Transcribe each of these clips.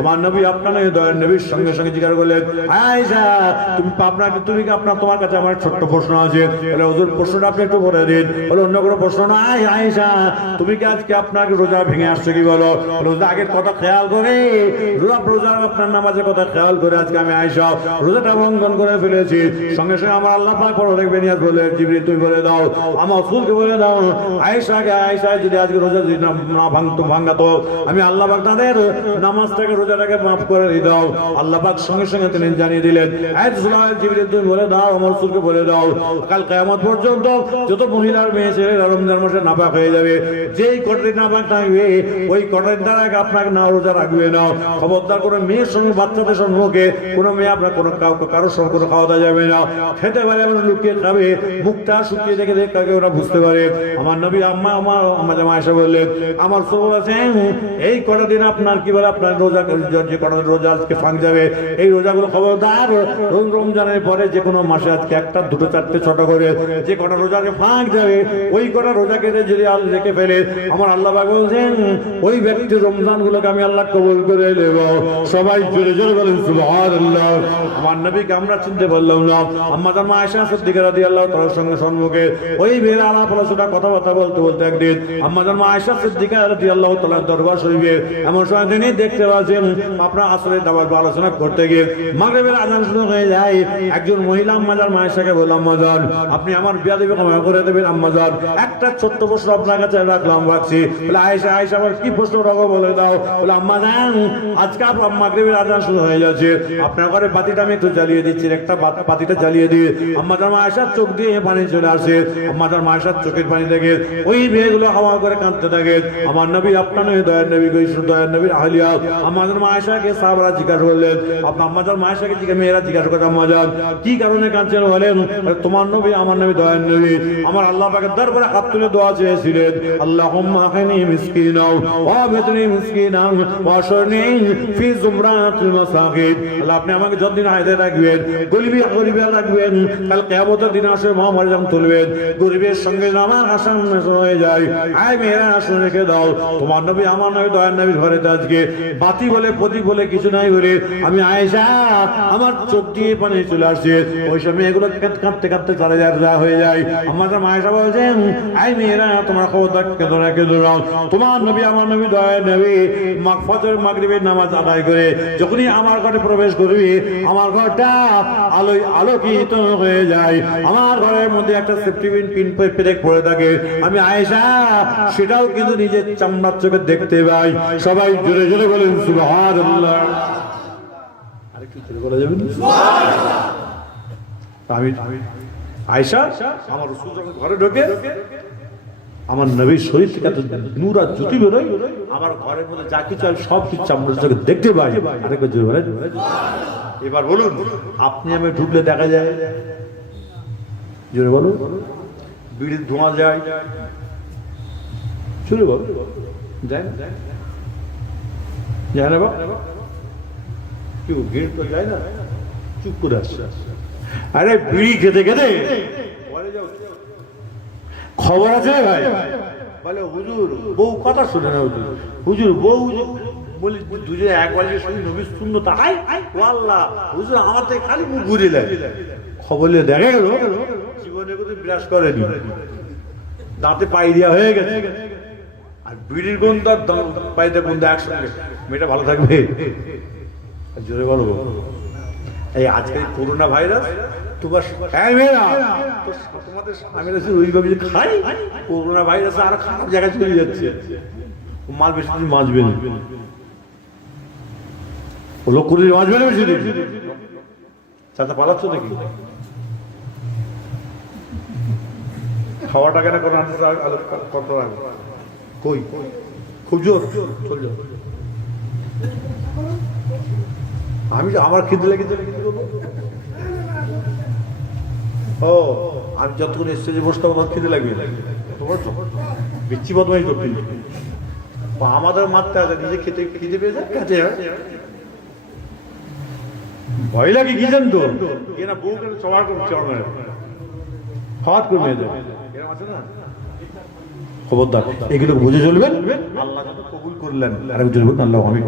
আমার নবী আপনার দয়ার নবীর সঙ্গে সঙ্গে জিজ্ঞাসা করলেন, আয়েশা তুমি কি তোমার কাছে আমার ছোট্ট প্রশ্ন আছে। বলে হুজুর প্রশ্নটা আপনি একটু বলে দিন। বলে অন্য কোনো প্রশ্ন নয়। আয়েশা তুমি কি আজকে আপনাকে রোজা ভেঙে আসছো কি বলো। রোজা আগের কথা খেয়াল করে রোজা আপনার নামাজের কথা খেয়াল করে আজকে আমি আয়েশা রোজাটা ভঙ্গন করে ফেলেছি। সঙ্গে সঙ্গে আমার আল্লাহ পাক পরে দেখবেন বলে জিবরিল তুমি বলে দাও আমার রাসূলকে বলে দাও আয়েশা যদি আজকে রোজা যদি না ভাঙাতো আমি আল্লাহ পাক তাদের নামাজটাকে রোজাটাকে মাফ করে দাও। আল্লাহ পাক সঙ্গে সঙ্গে তিনি জানিয়ে দিলেন জিবরিল তুমি বলে দাও আমার রাসূলকে বলে দাও কাল কিয়ামত পর্যন্ত যত মহিলার মেয়ে ছেলেরা রমজান মাসে নাপাক হয়ে যাবে, যেই কটরি নাপাক থাকবে ওই কটরির দ্বারা আপনাকে না রোজা রাখবে না। খবরদার কোনো মেয়ের সঙ্গে বাচ্চাদের সম্মুখে কোনো মেয়ে আপনার কোনো কারোর সঙ্গে কোনো খাওয়া দাওয়া যাবে না। খেতে পারে এমন লুকিয়ে খাবে, মুখটা শুকিয়ে দেখে কাকে ওরা বুঝতে পারে। আমার নবী আমার আয়েশা বললেন আমার রাসূল আছেন এই কটা দিন আপনার কি বলে আপনার রোজা যে কটা রোজা আজকে ফাঁক যাবে এই রোজাগুলো খবরদার রমজানের পরে যে কোনো মাসে আজকে একটা দুটো চারটে ছটা করে যে কটা রোজাকে ফাঁক যাবে ওই কটা রোজাকে যদি আল্লাহ রেখে ফেলে আমার আল্লাহ পাক বলছেন ওই ব্যক্তির রমজান গুলোকে আমি আল্লাহ কবুল করে নেব। সবাই জোরে জোরে বলেন সুবহানাল্লাহ। আমার নবীকে আমরা চিনতে পারলাম না। আম্মা জান আয়েশা সিদ্দিকা রাদিয়াল্লাহু তাআলার সঙ্গে সম্মুখে ওই বের আলাপ আলোচনা কথাবার্তা বলতে বলতে একদিন আম্মা জান আয়েশা সিদ্দিকা রাদিয়াল্লাহু তাআলার দরবার শরীফে এমন সময় তিনি দেখতে পাচ্ছেন আপনার আসলে দাওয়াত আলোচনা করতে গিয়ে মাগরিবের আযান শুরু হয়ে যায়। একজন মহিলা আম্মা জান আয়েশাকে বলল আম্মা জান আপনি আমার বিয়া দেবে ক্ষমা করে দেবেন আম্মা জান একটা ছোট্ট প্রশ্ন আপনার কাছে রাখছি। বলে আয়েশা আমার কি প্রশ্ন রাখো বলে দাও। বলে আম্মা জান আজকে আপনার মাগরিবের আযান শুরু হয়ে যাচ্ছে, আপনার ঘরে বাতিটা আমি একটু জ্বালিয়ে দিচ্ছি, একটা বাতিটা জ্বালিয়ে দিয়ে আম্মা জান আয়েশার চোখ দিয়ে পানি চলে আসে। আম্মা জান আয়েশার চোখের পানি থেকে ওই মেয়েগুলো হাওয়া করে কাঁদতে থাকে। আমার নবী আপনার নবী দয়ার নবী দয়ার নবীর আহলিয়া আম্মা জান আয়েশাকে সাহাবারা জিজ্ঞাসা করলেন আপনার আম্মা জান আয়েশাকে মেয়েরা জিজ্ঞাসা করে আম্মা জান কি কারণে কাঁদছেন। বলেন তোমার নবী আমার নবী দয়ার নবী আমার আল্লাহ পাকের দরবারে হাত তুলে দোয়া চেয়েছিলেন আল্লাহুম্মা আহনি মিসকিনা ওয়া বিতনি মিসকিনা ওয়া শরনি ফি জুমরাতিল মাসাকিন। আল্লাহ আপনি আমাকে যতদিন হায়াতে রাখবেন গরিবে রাখবেন, কাল কিয়ামতের দিন আসে মহামারী যখন তুলবেন গরিবের সঙ্গে আমার আসান হয়ে যায়। আয় মেয়েরা আসন রেখে দাও তোমার নবী আমার নবী দয়ার নবীর ঘরে আজকে বাতি বলে প্রদীপ বলে কিছু নাই বলে আমি আয়েশা আমার চোখ দিয়ে পানি চলে আসছে। ওই সময় এগুলো কাঁদতে কাঁদতে চলে যায় হয়ে যায়। আমার আয়েশা বলছেন আই মেয়েরা তোমার খবরদার কেঁদো না। তোমার নবী আমার নবী দয়ার নবী ফজর মাগরিবের নামাজ আদায় করে যখনই আমার ঘরে প্রবেশ করবি আমার ঘরটা আলোয় আলোকিত হয়ে যায়। আমার ঘরের মধ্যে একটা সেফটি পিন পেরেক পড়ে থাকে, আমি আয়েশা সেটাও কিন্তু নিজের চামড়ার চোখে দেখতে পাই। সবাই জোরে জোরে বলেন সুবহানাল্লাহ। আরেকটু জোরে বলা যাবে না সুবহানাল্লাহ। আমি আয়েশা আমার রাসূল যখন ঘরে ঢোকে আমার নবীর শরীর থেকে এত নূর আর জ্যোতি বেরোয় আমার ঘরের মধ্যে যা কিছু আমি সব কিছু চামড়ার চোখে দেখতে পাই। আরেকবার জোরে বলেন এবার বলুন আপনি আমি ঢুকলে দেখা যায় জোরে বলুন বিড়ির ধোঁয়া যায় জোরে বল যায় না বাবা কেউ গেট তো যায় না চুপ করে আসছে। আরে বিড়ি খেতে খেতে খবর আছে ভাই বলে হুজুর বউ কথা শুনে না হুজুর বউ বলি দুজনে একবার শুনি নবীর সুন্নত আই ও আল্লাহ হুজুর আমার থেকে খালি মুখ ঘুরিলে খবর দেখা গেল জীবনে কোনো বিরাজ করেনি, দাঁতে পাই দেওয়া হয়ে গেছে আর বিড়ির গন্ধ আর পাইতে গন্ধ একসঙ্গে মেয়েটা ভালো থাকবে জোরে বলবো। এই আজকে করোনা ভাইরাস তোমার তোমাদের স্বামীরা ওইভাবে খাই করোনা ভাইরাস আরো খারাপ জায়গায় চলে যাচ্ছে, মাল বেশি দিন বাঁচবে না, লোক করে বাঁচবে না বেশি দিন। চাচা পালাচ্ছ নাকি খাওয়াটা কেন করে কই খুব জোর চল যাও। আমি আমার খিদে লেগে ও আমি যতক্ষণ স্টেজে বসতে তখন খিদে লাগবে বিচ্ছি বদমাই করতে আমাদের মারতে আছে নিজে খেতে খিদে পেয়ে যায় কাছে ভয় লাগে কি জান তো এরা বউ করে সবার করছে হঠাৎ করে মেয়ে যায় এরকম আছে না। খবরদার এগুলো বুঝে চলবেন আল্লাহ কবুল করলেন আরেকজন আল্লাহ আমি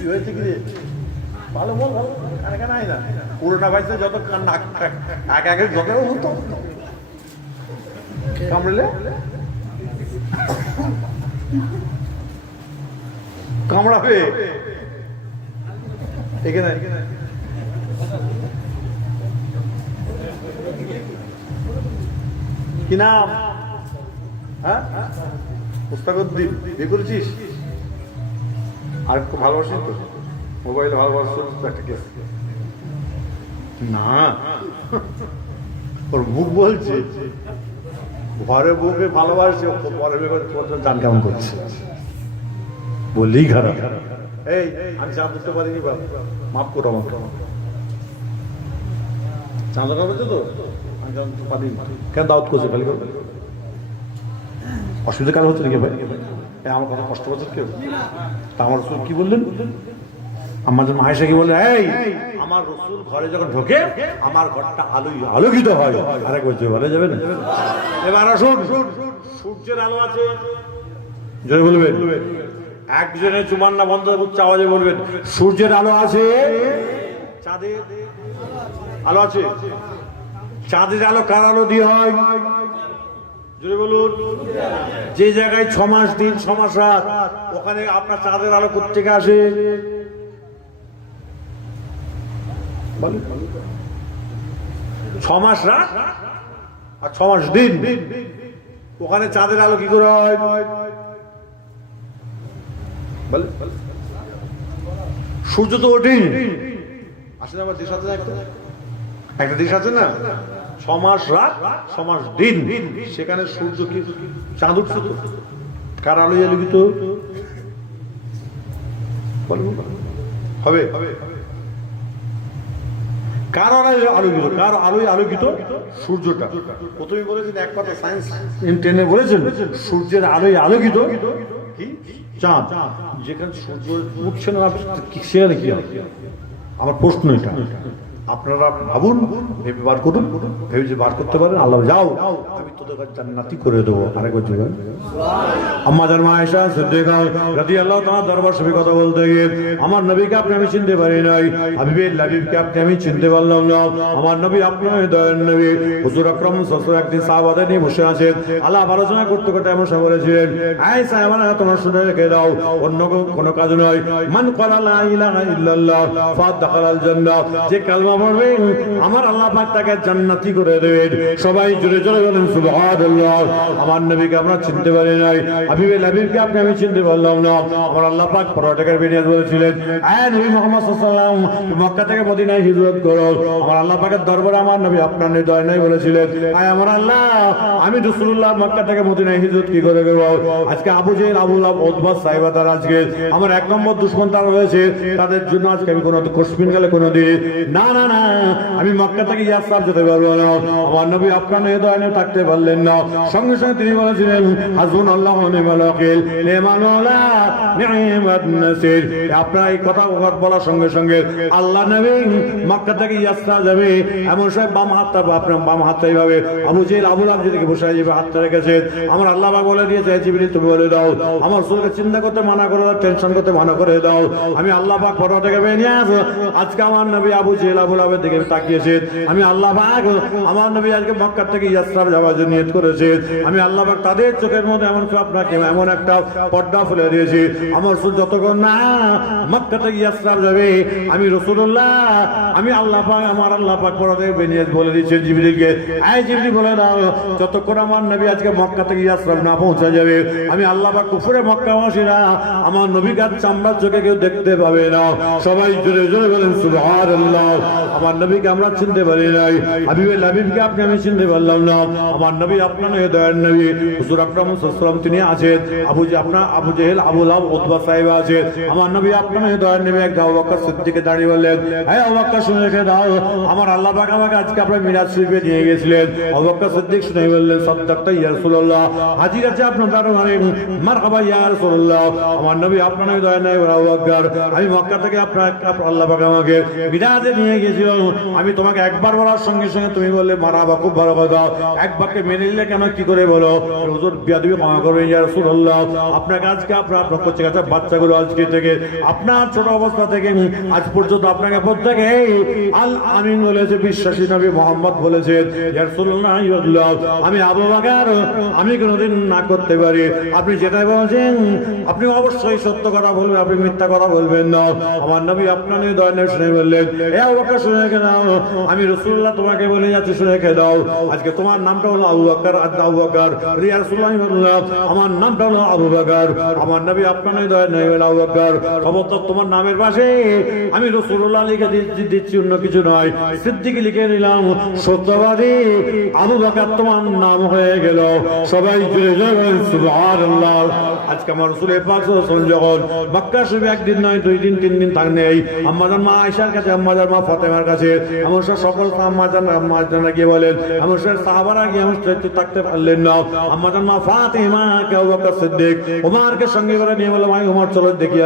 কি হয়েছে কি রে? ভালো বল, ভালো কানে কানে আয় না। করোনা ভাইরাসে যত নাক এক এক জগে হতো কামড়লে কামড়াবে এখানে কি নাম? হ্যাঁ, মুস্তাকুদ্দিন। বিয়ে করেছিস? আর একটু ভালোবাসিস তো? মোবাইলে ভালোবাসা একটা কেস না, ওর মুখ বলছে ঘরে বউকে ভালোবাসে, পরে জান কেমন করছে বললেই খারাপ। এই আমি চাঁদ দিতে পারিনি, মাফ করো আমাকে। চাঁদ করছে তো আমি জানতে পারিনি, কেন দাওয়াত করছে খালি করবে? অসুবিধা কারণ হচ্ছে নাকি ভাই? আমার কথা কষ্ট করছে কেউ? তা আমার রসুল কি বললেন? আমার জন্য আয়েশা কি বললেন? এই আমার রসুল ঘরে যখন ঢোকে আমার ঘরটা আলোকিত হয়। আরেক বলছে বলে যাবে না? এবার আসুন, সূর্যের আলো আছে, জোরে বলবেন। একজনের চুমান না বন্ধ উচ্চ আওয়াজে বলবেন, সূর্যের আলো আছে, চাঁদের আলো আছে। চাঁদের আলো কার আলো দিয়ে হয়? জোরে বলুন। যে জায়গায় 6 মাস দিন 6 মাস রাত, ওখানে আপনার চাঁদের আলো কোত্থেকে আসে? 6 মাস রাত আর 6 মাস দিন, ওখানে চাঁদের আলো কি করে হয়? সূর্য তো ওঠেই আসলে আমার দেশ আছে না, একটা দেশ আছে না, 6 মাস রাত 6 মাস দিন, সেখানে সূর্য কি চাঁদ উঠছে তো, কার আলোয় আলোকিত হবে? কার আলোয় আলোকিত? কার আলোয় আলোকিত? সূর্যটা। প্রথমে বলেছেন এক কথা, সায়েন্স টেনে বলেছেন সূর্যের আলোয় আলোকিত কি চাঁদ। যেখানে সূর্য উঠছে না সেখানে কি হবে? আমার প্রশ্ন এটা, আপনারা ভাবুন, ভেবে বার করুন, ভেবে যে বার করতে পারেন আল্লাহ যাও আমি তোদের কাছে জান্নাতি করে দেবো। আরেকবার জীবন আম্মা জান আয়েশা সিদ্দিকা রাদিয়াল্লাহু তাআলা দরবার শরীফে কথা বলতে গিয়ে, আমার নবীকে আপনি আমি চিনতে পারি নাই, হাবিবুল লাবিবকে আপনি আমি চিনতে পারলাম না। আমার নবী আপনার দয়ার নবী হুজুর আকরাম সাল্লাল্লাহু আলাইহি একদিন সাহাবাদের নিয়ে বসে আছেন, আলাপ আলোচনা করতে করতে এমন সময় বলেছিলেন, আয়েশা আমার তোমার শুনে রেখে দাও, অন্য কোনো কাজ নয়। মান ক্বালা লা ইলাহা ইল্লাল্লাহ ফাদাখালাল জান্নাহ, যে কালমা পড়বে আমার আল্লাহ পাক তাকে জান্নাতি করে দেবেন। সবাই জোরে জোরে বলেন সুবহানাল্লাহ। আমার নবীকে আমরা চিনতে পারি নাই, হাবিবুল হাবিবকে আপনি আমি চিনতে পারলাম না। আমার আল্লাহ পাক পরোটাকার বিনিয়াদ বলেছিলেন, আয় নবী মুহাম্মদ সাল্লাল্লাহু আলাইহি ওয়াসাল্লাম মক্কা থেকে মদিনায় হিজরত করো। আমার আল্লাহ পাকের দরবারে আমার নবী আপনার হৃদয় নাই বলেছিলেন, আয় আমার আল্লাহ আমি রাসূলুল্লাহ মক্কা থেকে মদিনায় হিজরত কি করে করব? আজকে আবু জেহেল আবু লাহাব উতবা সাইবা তারা আজকে আমার এক নম্বর দুশমন তারা রয়েছে, তাদের জন্য আজকে আমি কোনো কসমিন গেলে কোনো দিন না না না আমি মক্কা থেকে ইয়াসরাব যেতে পারবো না। আমার নবী আপনার হৃদয় নিয়ে থাকতে পারলেন না। সঙ্গে সঙ্গে তিনি বলেছিলেন, হাসবুনাল্লাহু ওয়া নি'মাল ওয়াকিল নি'মাল মাওলা নি'মান নাসির। আপনার এই কথা বলার সঙ্গে সঙ্গে আল্লাহ নবী মক্কা থেকে ইয়াসরাব যাবে এমন সময় বাম হাতটা আপনার বাম হাতটা এইভাবে আবু জেহেল আবু লাহাব যেদিকে বসে যাবে হাতটা রেখেছে। আমার আল্লাহ পাক বলে দিয়েছে, জিবরিল তুমি বলে দাও আমার রাসূলকে চিন্তা করতে মানা করে দাও, টেনশন করতে মানা করে দাও। আমি আল্লাহ পাক পরোটা থেকে বেরিয়ে আসো। আজকে আমার নবী আবু জেহেল আবু লাহাবের দিকে তাকিয়েছে, আমি আল্লাহ পাক আমার নবী আজকে মক্কা থেকে ইয়াসরাব যাওয়ার জন্য নিয়ত করেছে। আমি আল্লাহ পাক তাদের চোখের মধ্যে এমন আপনাকে এমন একটা পর্দা ফেলে দিয়েছি, আমার রাসূল যতক্ষণ না মক্কা থেকে ইয়াসরাব যাবে আমি রাসূলুল্লাহ আমি আল্লাহ পাক আমার আল্লাহ পাক পরোটা থেকে বেরিয়ে বলে দিয়েছে জিবরিলকে, আয় জিবরিল বলে দাও যতক্ষণ আমার নবী আজকে মক্কা থেকে ইয়াসরাব না পৌঁছে যাবে আমি আল্লাহ পাক কুফরে মক্কাবাসীরা আমার নবীকে চামড়ার চোখে কেউ দেখতে পাবে না। সবাই জোরে জোরে বলেন সুবহানাল্লাহ। আমার নবীকে আমরা চিনতে পারি নাই, হাবিবুল হাবিবকে আপনি আমি চিনতে পারলাম না। আমার নবী আপনার দয়ার নবী হুজুর আকরাম সাল্লাল্লাহু আলাইহি ওয়াসাল্লাম তিনি আছেন, আবু জেহেল আবু লাহাব উতবা সাইবা আছে। আমার নবী আপনার দয়ার নবী এক আবু বকর সিদ্দিককে দাঁড়িয়ে বললেন, হে আবু বকর শুনে রেখে দাও আমার আল্লাহ পাক আমাকে আজকে আপনার মিরাজ শরীফে নিয়ে গেছিলেন। আবু বকর সিদ্দিক শুনে বললেন, সাদ্দাকতা ইয়া রাসূলুল্লাহ, হাজির আছে আপনার দরবারে, মারহাবা ইয়া রাসূলুল্লাহ। আমার নবী আপনার দয়ার নবী আবু বকর আমি মক্কা থেকে আপনার আল্লাহ পাক আমাকে মিরাজে নিয়ে গেছিল, আমি তোমাকে একবার বলার সঙ্গে সঙ্গে তুমি বললে মারহাবা, খুব ভালো কথা, একবারকে মেনে নিলে কেন, কি করে বলো? হুজুর বিয়াদবি ক্ষমা করবেন ইয়া রাসূলুল্লাহ, আপনাকে আজকে আপনার কচি কাঁচা বাচ্চাগুলো আজকে থেকে আপনার ছোট অবস্থা থেকে আজ পর্যন্ত আপনাকে প্রত্যেকে আল আমিন বলেছে, বিশ্বাসী নবী মুহাম্মদ বলেছেন। ইয়া রাসূলুল্লাহ, আমি আবু বকর আমি কোনোদিন না করতে পারি, আপনি যেটাই বলছেন আপনি অবশ্যই সত্য কথা বলবেন, আপনি মিথ্যা কথা বলবেন না। আমার নবী আপনার দয়ানে শুনে বললেন, এ আবু বকর শুনে রেখে দাও, আমি রাসূলুল্লাহ তোমাকে বলে যাচ্ছি, শুনে রেখে দাও, আজকে তোমার নামটা হলো আবু বকর। আবু বকর, ইয়া রাসূলুল্লাহ, আমার নামটা হলো আবু বকর। আমার নবী আপনার দয়ানে বললেন, আবু বকর খবরদার, তোমার নামের পাশে আমি রাসূলুল্লাহ লিখে দিচ্ছি, অন্য কিছু নয়, সিদ্দিক লিখে নিলাম, সত্যবাদী আবু বকর তোমার নাম হয়ে গেল। সবাই জুড়ে যাবেন সুবহানাল্লাহ। আজকে আমার রাসূলের পাক সাল্লাল্লাহু যখন মক্কা শরীফে একদিন নয়, 2 দিন 3 দিন থাকনে আম্মাজান মা আয়েশার কাছে, আম্মাজান মা ফাতেমার কাছে, আমার সকল আম্মাজান গিয়ে বলেন, আমার সাহাবারা গিয়ে আমার থাকতে পারলেন না, আম্মাজান মা ফাতেমা কে আবু বকর সিদ্দিক ওমরকে সঙ্গে করে নিয়ে বলল, ভাই ওমর চলো দেখি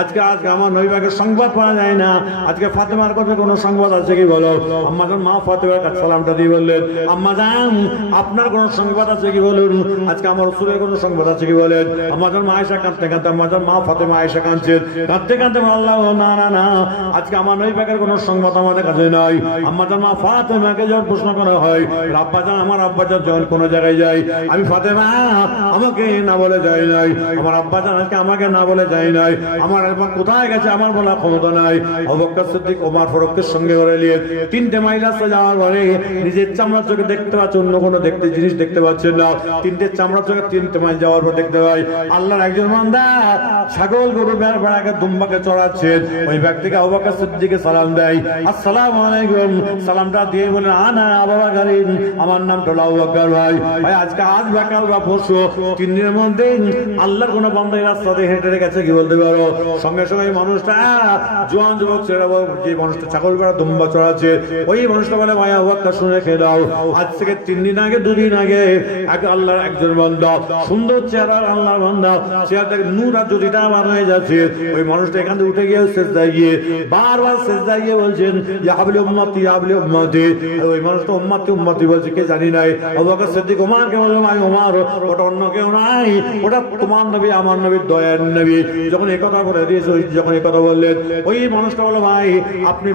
আজকে আমার নবী পাকের সংবাদ পাওয়া যায় না, আজকে ফাতেমার কথা কোনো সংবাদ আছে কি বলো? আম্মাজান মা ফাতেমার কাছে সালামটা দিয়ে বললেন, আম্মাজান আপনার কোনো সংবাদ আছে কি বলুন, আজকে আমার রাসূলের কোনো সংবাদ আছে কি বলেন? আম্মাজান মা আয়েশা কাঁদতে কাঁদতে, আম্মাজান মা ফাতেমা আয়েশা কাঁদছেন, কাঁদতে কাঁদতে আল্লাহ, না না না, আজকে আমার নবী পাকের কোনো সংবাদ আমাদের কাছে নাই। আম্মাজান মা ফাতেমাকে যখন প্রশ্ন করা হয়, আব্বাজান আমার আব্বাজান যখন কোনো জায়গায় যাই, আমি ফাতেমা আমাকে না বলে যাই নাই, আমার আব্বাজান আজকে আমাকে না বলে যাই নাই, আমার কোথায় গেছে আমার বলা ক্ষমতা নাই। আবু বকর সিদ্দিক ওমর ফারুকের সঙ্গে করে নিয়ে 3টে মাইল রাস্তা যাওয়ার পরে নিজের চামড়া চোখে দেখতে পাচ্ছে, অন্য কোনো জিনিস দেখতে পাচ্ছেন না, 3টে চামড়া চোখে 3টে মাইল যাওয়ার পর দেখতে পাই আল্লাহর একজন বান্দা ছাগল গরু ভেড়াকে দুম্বাকে চড়াচ্ছে। ওই ব্যক্তিকে আবু বকর সিদ্দিককে সালাম দেয়, আসসালামু আলাইকুম, সালামটা দিয়ে বলেন, আনা আবু বকর, আমার নাম হলো আবু বকর। ভাই আজকে আজ বাকাল বা পরশু 3 দিনের মধ্যে আল্লাহর কোন বান্দা রাস্তাতে হেঁটে গেছে কি বলতে পারো? সঙ্গে সঙ্গে মানুষটা জোয়ান যুবক ছেলে, যে মানুষটা ছাগল ভেড়া দুম্বা চড়াচ্ছে, ওই মানুষটা বলে, ভাই আবু বকর শুনে রেখে দাও, আজ থেকে 3 দিন আগে 2 দিন আগে আল্লাহর একজন বান্দা, সুন্দর চেহারা আল্লাহর বান্দা, চেহারা থেকে নূর আর জ্যোতিটা বার হয়ে যাচ্ছে, ওই মানুষটা এখান থেকে উঠে গিয়ে সেজদায় গিয়ে বারবার সেজদায় গিয়ে বলছেন, ইয়া হাবলি উম্মতি, ইয়া হাবলি উম্মতি, ওই মানুষটা উম্মতি উম্মতি বলছে, কে জানি নাই। আবু বকর সিদ্দিক ওমরকে বলল, ভাই ওমর, ওটা অন্য কেউ নাই, ওটা তোমার নবী, আমার নবীর দয়ার নবী। যখন এই কথা বলে দিয়েছে, যখন এই কথা বললেন, ওই মানুষটা বলল, ভাই আপনি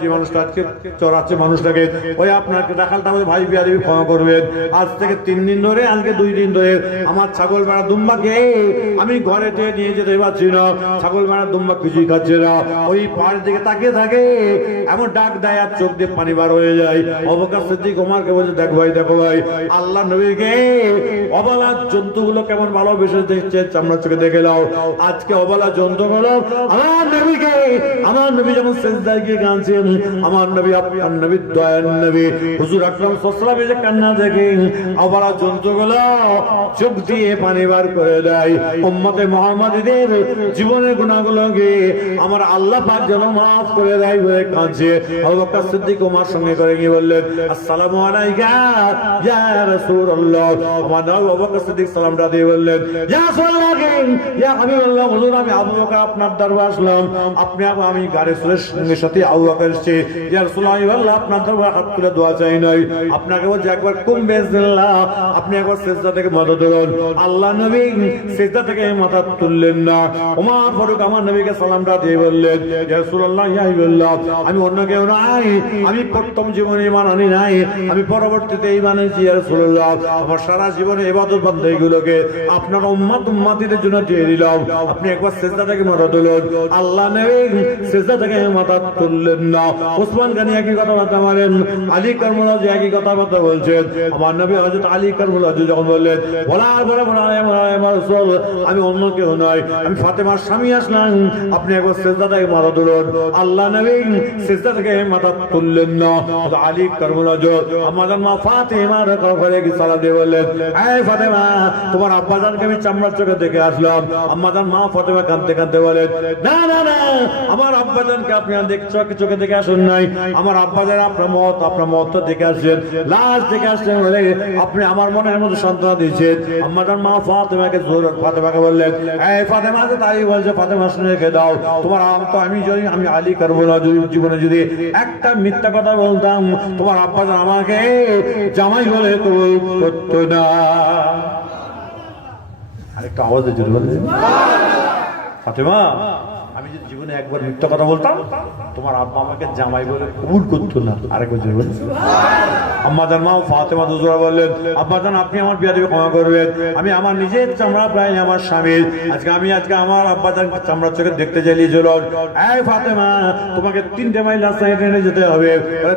যে মানুষটা আজকে চড়াচ্ছে মানুষটাকে, ওই আপনাকে রাখালটা ভাই বিয়াদবি ক্ষমা করবেন, আজ থেকে 3 দিন ধরে, আজকে 2 দিন ধরে আমার ছাগল ভেড়া দুম্বাকে আমি ঘরেতে নিয়ে যেতে পারছি না, ছাগল ভেড়া দুম্বা কিছুই খাচ্ছে না, ওই পাড় দিকে তাকিয়ে থাকে, এমন ডাক দেয় আর চোখ দিয়ে পানি বার হয়ে যায়। আবু বকর সিদ্দিক ওমরকে বলছে, দেখো ভাই আল্লাহ নবীকে অবলা জন্তুগুলো কেমন ভালোবেসে দেখছে, চামড়া চোখে দেখে নাও, আজকে অবলা জন্তুগুলো আমার নবীকে, আমার নবী যখন সেজদায় গিয়ে কাঁদছেন, আমার নবী আপনার নবীর দয়ার নবী হুজুর আকরাম সাল্লাল্লাহু আলাইহি ওয়াসাল্লাম কান্না দেখে অবলা জন্তুগুলো চোখ দিয়ে পানি বার করে দেয়। উম্মতে মুহাম্মাদীদের জীবনের গুনাহগুলোকে আমার আল্লাহ পাক যেন মাফ করে দেয় বলে কাঁদছে। আবু বকর সিদ্দিক ওমর সঙ্গে করে গিয়ে বললেন, আসসালামু আলাইকা ইয়া রাসূলুল্লাহ। আমার নবী আবু বকর সিদ্দিক সালামটা দিয়ে বললেন, ইয়া রাসূলুল্লাহ, ইয়া হাবিবাল্লাহ, হুজুর আমি আবু বকর আপনার দরবারে আসলাম, আপনি আমি গাড়ি সঙ্গে সাথে আবু বকর এসেছি, ইয়া রাসূলুল্লাহ আপনার দরবারে হাত তুলে দোয়া চাই নাই, আপনাকে বলছি একবার কুম বিসমিল্লাহ, আপনি একবার সিজদা থেকে মাথা তুলুন। আল্লাহ নবী সিজদা থেকে মাথা তুললেন না। ওমর ফারুক আমার নবীকে সালামটা দিয়ে বললেন, ইয়া রাসূলুল্লাহ, ইয়া হাবিবাল্লাহ, আমি অন্য কেউ নাই, আমি প্রথম জীবনে ঈমান আনি নাই, আমি পরবর্তীতে ঈমান এনেছি, ইয়া রাসূলুল্লাহ, আমার সারা জীবনে ইবাদত বান্দাইগুলোকে আপনার উম্মতীদের জন্য দিয়ে দিলাম, আপনি একবার সিজদা থেকে মাথা তুলুন। আল্লাহ নবী সিজদা থেকে মাথা তুললেন না। ওসমান গনি একই কথা বলতে পারেন, আলী কারমুল্লাহ যে একই কথা বলছেন। আমার নবী হযরত আলী কারমুল্লাহ যখন বললেন, বলার পরে রাসূল আমি অন্য কেউ নয়, আমি ফাতেমার স্বামী আসলাম, আপনি একবার সিজদা থেকে মাথা তুলুন। আল্লাহ নবী সিজদা থেকে মাথা তুললেন না। আলী কারমুল্লাহ আমাদের মা ফাতেমার ঘরে গিয়ে সালাম দিয়ে বললেন, এই ফাতেমা, তোমার আব্বাজানকে আমি চামড়ার চোখে দেখে আসলাম। আমাদের মা ফাতেমা কাঁদতে কাঁদতে বলেন, না না না, আমার আব্বাজানকে আপনি চোখে দেখে আসেন নাই, আমার আব্বাজান আপনার মত দেখে আসছেন, লাশ দেখে আসছেন বলে আপনি আমার মনের মধ্যে সান্ত্বনা দিয়েছেন। আম্মাজান মা ফাতেমাকে বললেন, এই ফাতেমা তো তাই বলছে, ফাতেমা শুনে রেখে দাও, তোমার আমি আলী করবো না, যদি জীবনে যদি একটা মিথ্যা কথা বলতাম তোমার আব্বাজান আমাকে জামাই বলে কবুল করতো না। আরেকটা আওয়াজ দিয়ে জোরে বলেন, ফাতেমা আমি যদি জীবনে একবার মিথ্যা কথা বলতাম তোমার আব্বা আমাকে জামাই বলে কবুল করতো না। আরেকবার জোরে বলেন। আম্মাজান মা ফাতেমা দুজোড়া বললেন, আব্বাজান আপনি আমার বিয়াদবি ক্ষমা করবেন, আমি আমার নিজের চামড়া প্রায় আমার স্বামীর, আজকে আমার আব্বাজান চামড়া চোখে দেখতে চাইছিল। এই ফাতেমা তোমাকে 3 মাইল রাস্তায় ট্রেনে যেতে হবে,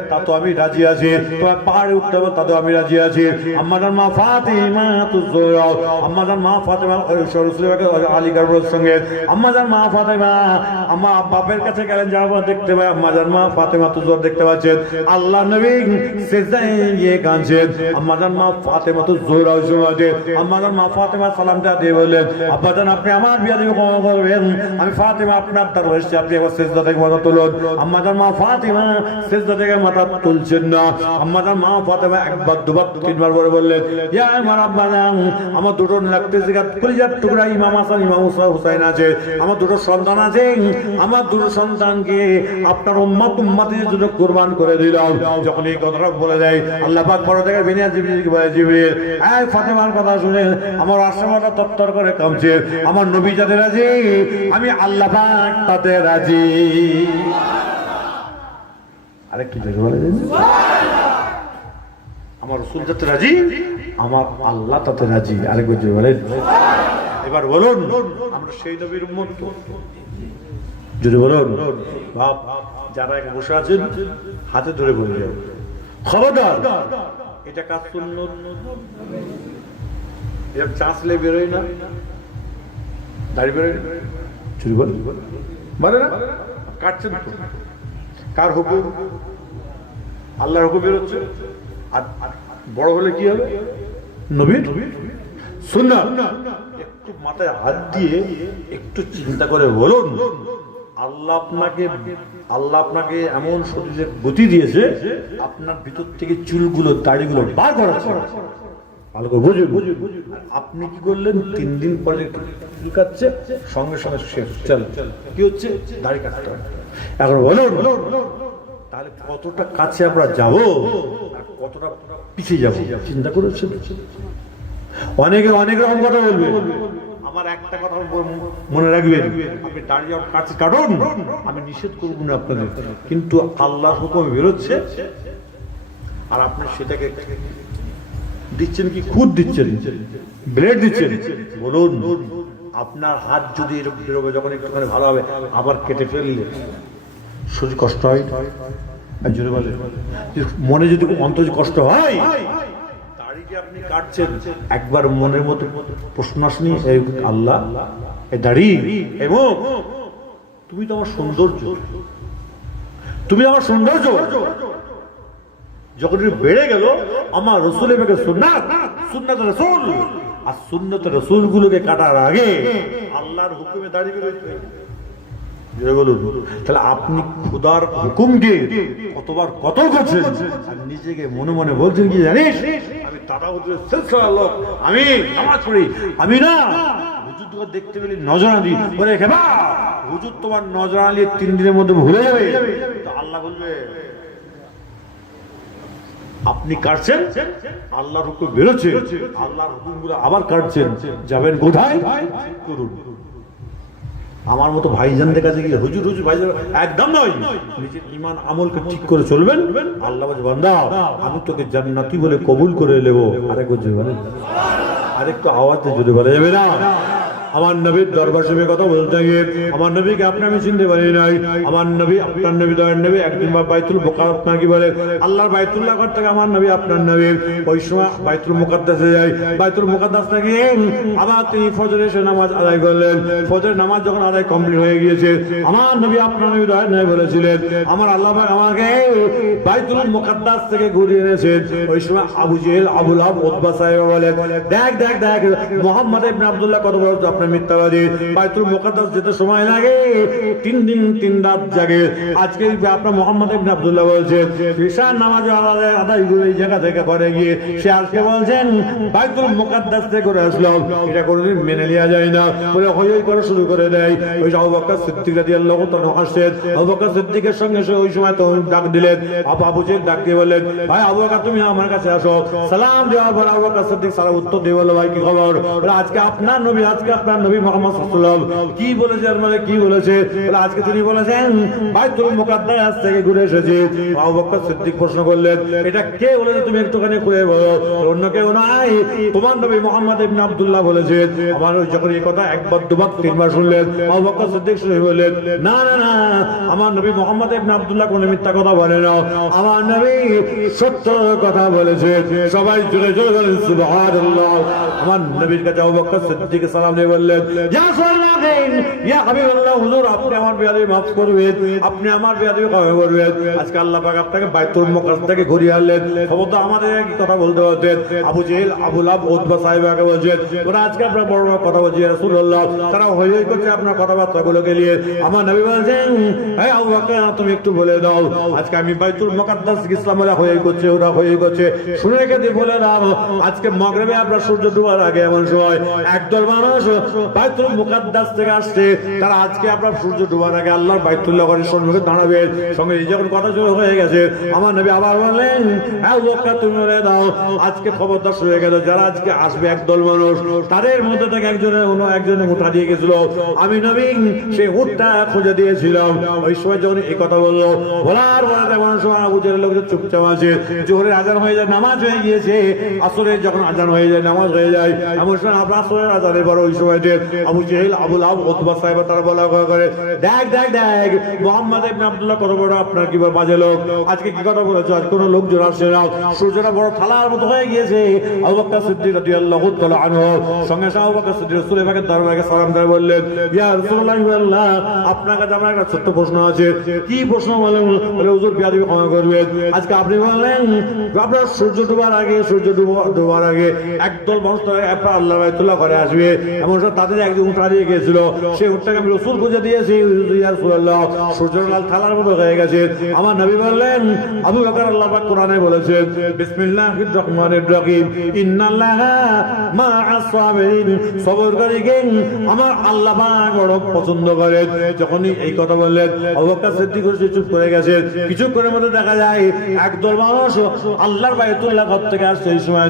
তা তো আমি রাজি আছি, তোমার পাহাড়ে উঠতে হবে, তাতেও আমি রাজি আছি। আম্মাজান মা ফাতেমা তুজোড়া, আম্মাজান মা ফাতেমা রসুলকে আলী কারবুলের সঙ্গে, আম্মাজান মা ফাতেমা আমার বাপের কাছে গেলেন, যাওয়ার দেখতে পাই আম্মাজান মা ফাতেমা তুজোড়া দেখতে পাচ্ছেন আল্লাহ নবী সিজদায় গিয়ে কাঁদছেন। আম্মাজান মা ফাতেমা তুজোড়া ওই সময় আম্মাজান মা ফাতেমা সালামটা দিয়ে বললেন, আব্বাজান আপনি আমার বিয়াদবি ক্ষমা করবেন, আমি ফাতেমা আপনার দরবারে এসেছি, আপনি একবার সিজদা থেকে মাথা তুলুন। আম্মাজান মা ফাতেমা সিজদা থেকে মাথা তুলছেন না। আম্মাজান মা ফাতেমা একবার দুবার 3বার করে বললেন, ইয়া আমার আব্বাজান আমার দুটো লাগতেছে কলিজার টুকরা ইমাম হাসান ইমাম হুসাইন আছে, আমার দুটো সন্তান আছে, আমার দুটো সন্তানকে আপনার উম্মতের জন্য কুরবান করে দিলাম। যখন এই কথাটা বলে দেয় আল্লাহ পাক বড় থেকে বিনিয়া জিবরিলকে বলে, জিবরিল এই ফাতেমার কথা শুনে আমার আশমাটা তত্তর করে কাঁপছে, আমার নবী যাতে রাজি আমি আল্লাহ পাক তাতে রাজি। আরেকটু জোরে বলে দিন, আমার রাসূল যাতে রাজি আমার আল্লাহ তাতে রাজি। আরেকবার জোরে বলেন, এবার বলুন আমরা সেই নবীর উম্মত তো, জোরে বলুন। বাপ যারা বসে আছেন হাতে ধরে বলে যাও, খবরদার এটা কাজ সুন্নত, এটা চাষলে বেরোয় না, দাড়ি বেরোয় না, চুরি বল বলে না, কাটছেন তো কার হুকুম? আল্লাহর হুকুম বেরোচ্ছে। আর বড় হলে কি হবে? নবীর সুন্নাত। একটু মাথায় হাত দিয়ে একটু চিন্তা করে বলুন, আল্লাহ আপনাকে এমন শরীরের গতি দিয়েছে, আপনার ভিতর থেকে চুলগুলো দাড়িগুলো বার করাচ্ছে, ভালো করে বুঝুন। আপনি কি করলেন? 3 দিন পরে চুল কাটছে, সঙ্গে সঙ্গে শেষ, চল কি হচ্ছে? দাড়ি কাটতে হবে। এখন বলুন তাহলে কতটা কাছে আমরা যাবো আর কতটা পিছিয়ে যাবো চিন্তা করেছেন? অনেকে অনেক রকম কথা বলবে, আমার একটা কথা মনে রাখবেন, আপনি দাঁড়িয়ে কাটুন, আমি নিষেধ করব না আপনাদের, কিন্তু আল্লাহর হুকুম বেরোচ্ছে আর আপনি সেটাকে দিচ্ছেন কি? খুদ দিচ্ছেন, ব্লেড দিচ্ছেন। বলুন আপনার হাত যদি এরকম বেরোবে, যখন একটুখানি ভালো হবে আবার কেটে ফেললে শরীর কষ্ট হয়, জোরে বলে মনে যদি অন্তর কষ্ট হয়, আপনি কাটছেন, একবার মনের মতো প্রশ্ন আসেনি, আল্লাহ এই দাড়ি এবং তুমি তো আমার সৌন্দর্য, তুমি আমার সৌন্দর্য, যখন বেড়ে গেল আমার রসুলের সুন্নাত রাসূল, আর সুন্নাত রাসূল গুলোকে কাটার আগে আল্লাহর হুকুমে দাঁড়িয়ে বেরোতে বলুন। তাহলে আপনি খোদার হুকুমকে কতবার কতল করছেন আর নিজেকে মনে মনে বলছেন কি জানিস, আমি টাটা হুজুরের সিলসিলার লোক, আমি নামাজ পড়ি, আমি না হুজুর তোকে দেখতে পেলে নজরানি বলে খেবা, হুজুর তোমার নজরানি 3 দিনের মধ্যে ভুলে যাবে। তো আল্লাহ বলবে আপনি কাটছেন, আল্লাহর হুকুম বেরোচ্ছে, আল্লাহর হুকুমগুলো আবার কাটছেন, যাবেন কোথায়? করুন। আমার মতো ভাইজানদের কাছে গিয়ে হুজুর ভাইজান একদম নয়, নিজের ঈমান আমলকে ঠিক করে চলবেন। আল্লাহ বলে, বান্দা আমি তোকে জান্নাতি বলে কবুল করে নেব। আরেকবার জোরে বলেন, আরেকটু আওয়াজে জোরে বলা যাবে না? আমার নবীর দরবার সঙ্গে কথা বলতে গিয়ে আমার নবীকে আপনি আমি চিনতে পারি নাই। আমার নবী আপনার নবী দয়ার নবী একদিন বাইতুল মুকাদ্দাস কি বলে, আল্লাহর বাইতুল্লাহ ঘর থেকে আমার নবী আপনার নবী ওই সময় বাইতুল মুকাদ্দাসে যায়। বাইতুল মুকাদ্দাস থেকে আবার তিনি ফজরের এসে নামাজ আদায় করলেন। ফজরের নামাজ যখন আদায় কমপ্লিট হয়ে গিয়েছে, আমার নবী আপনার নবী দয়ার নবী বলেছিলেন, আমার আল্লাহ পাক আমাকে বাইতুল মুকাদ্দাস থেকে ঘুরিয়ে এনেছেন। ওই সময় আবু জেহেল, আবু লাহাব, উতবা সাহেব বলে, দেখ দেখ দেখ মোহাম্মদ ইবনে আব্দুল্লাহ কত বড় আপনার আপনার মিথ্যাবাদী। বাইতুল মুকাদ্দাস যেতে সময় লাগে 3 দিন 3 রাত জাগে। আজকে আপনার মোহাম্মদ ইবনে আব্দুল্লাহ বলছেন ঈশার নামাজ আদায় করে এই জায়গা থেকে করে গিয়ে সে আজকে বলছেন বাইতুল মুকাদ্দাস থেকে করে আসলাম, এটা কোনোদিন মেনে নেওয়া যায় না বলে হই হই করে শুরু করে দেয়। ওই আবু বকর সিদ্দিক রাদিয়াল্লাহু তাআলা হাসেন। আবু বকর সিদ্দিকের সঙ্গে সে ওই সময় তো ডাক দিলেন, আবু জেল ডাক দিয়ে বললেন ভাই আবু বকর তুমি আমার কাছে আসো। সালাম দেওয়ার পর আবু বকর সিদ্দিক সালাম উত্তর দিয়ে বলল ভাই কি খবর? বলে আজকে আপনার নবী মুহাম্মদ সাল্লাল্লাহু আলাইহি ওয়াসাল্লাম কি বলেছে? আর মানে কি বলেছে? বলে আজকে তিনি বলেছেন বাইতুল মুকাদ্দাস থেকে ঘুরে এসেছে। আবু বকর সিদ্দিক প্রশ্ন করলেন এটা কে বলেছে তুমি একটুখানি খুলে বলো। অন্য কেউ নাই, তোমার নবী মুহাম্মদ ইবনে আব্দুল্লাহ বলেছে। আমার যখন এই কথা একবার দুবার তিনবার শুনলেন আবু বকর সিদ্দিক শুনে বললেন না না না, আমার নবী মুহাম্মদ ইবনে আব্দুল্লাহ কোনো মিথ্যা কথা বলে না, আমার নবী সত্য কথা বলেছে। সবাই জোরে জোরে বলেন সুবহানাল্লাহ। আমার নবীর কাছে আবু বকর সিদ্দিক সালাম দিয়ে বললেন ইয়া সাল্লাল্লাহু ইয়া হাবিবাল্লাহ হুজুর আপনি আমার বেয়াদবি মাফ করবেন, আপনি আমার বেয়াদবি ক্ষমা করবেন। আজকে আল্লাহ পাক আপনাকে বাইতুল মুকাদ্দাস থেকে ঘুরিয়ে আনলেন, খবর তো আমাদের কি কথা বলতে হতেন। আবু জেহেল আবু লাহাব উতবা সাহেবকে বলছেন ওরা আজকে আপনার বড় বড় কথা বলছে রাসূলুল্লাহ, তারা হই হই করছে আপনার কথাবার্তাগুলোকে নিয়ে। আমার নবী বলেন এই আবু বকর তুমি একটু বলে দাও আজকে আমি বাইতুল মুকাদ্দাস ইসলামের হই করছে, ওরা হই করছে, শুনে রেখে দিয়ে বলে দাও আজকে মাগরিবে আপনার সূর্য ডোবার আগে এমন সময় একদল মানুষ বাইতুল মুকাদ্দাস থেকে আসছে, তারা আজকে আপনার সূর্য ডোবার আগে আল্লাহর বাইতুল্লাহ ঘরের সম্মুখে দাঁড়াবে। সঙ্গে যখন কথা শুরু হয়ে গেছে আমার নবী আবার বললেন হ্যাঁ বকর তুমি বলে দাও আজকে খবরদার শুরু হয়ে গেল, যারা আজকে আসবে একদল মানুষ তাদের মধ্যে থেকে একজনে উঠা দিয়ে গেছিল, আমি নবী সেই উটটা খুঁজে দিয়েছিলাম। ওই সময় যখন এই কথা বললো বলার পরে এমন সময় আবু জেহেলের লোকজন চুপচাপ আছে। জোহরের আজান হয়ে যায়, নামাজ হয়ে গিয়েছে, আসরের যখন আজান হয়ে যায় নামাজ হয়ে যায় এমন সময় আপনার আসরের আজানের পর ওই সময় আবু জেহেল আবু লাহাব উতবা সাহেব তারা বলা করে দেখ দেখ দেখ মুহাম্মদ ইবনে আব্দুল্লাহ কত বড় আপনার কি বাজে লোক, আজকে কি কথা বলেছো? আজ কোনো লোকজন আসছে না, সূর্যটা বড় থালার মতো হয়ে গিয়েছে। আবু বকর সিদ্দিক রাদিয়াল্লাহু তাআলা আনহু সঙ্গে সঙ্গে আবু বকর সিদ্দিক রাসূলের পাকের দরবারে সালাম দিয়ে বললেন ইয়া রাসূলুল্লাহ আপনার কাছে আমার একটা ছোট্ট প্রশ্ন আছে। কি প্রশ্ন বলেন? বলে হুজুর বিয়াদবি ক্ষমা করবেন, আজকে আপনি বললেন আপনার সূর্য ডোবার আগে একদল মানুষ আপনার আল্লাহর বাইতুল্লাহ ঘরে আসবে, এমন সময় তাদের একজন উঠ হারিয়ে গিয়েছিল, সেই উঠটাকে আমি রাসূল খুঁজে দিয়েছি ইয়া রাসূলুল্লাহ সূর্যের লাল থালার মতো হয়ে গেছে। আমার নবী বললেন আবু বকর আল্লাহ পাক কোরআনে বলেছেন বিসমিল্লাহির রহমানির রহিম ইন্নাল্লাহা মা'আস সাবিরিন, সবরকারীকে আমার আল্লাহ পাক বড় পছন্দ করেন। যখনই এই কথা বললেন আবু বকর সিদ্দিক চুপ করে গেছে। কিছু করে মধ্যে দেখা যায় একদল মানুষ আল্লাহর বাইতুল্লাহ ঘর থেকে আসছে। এই সময়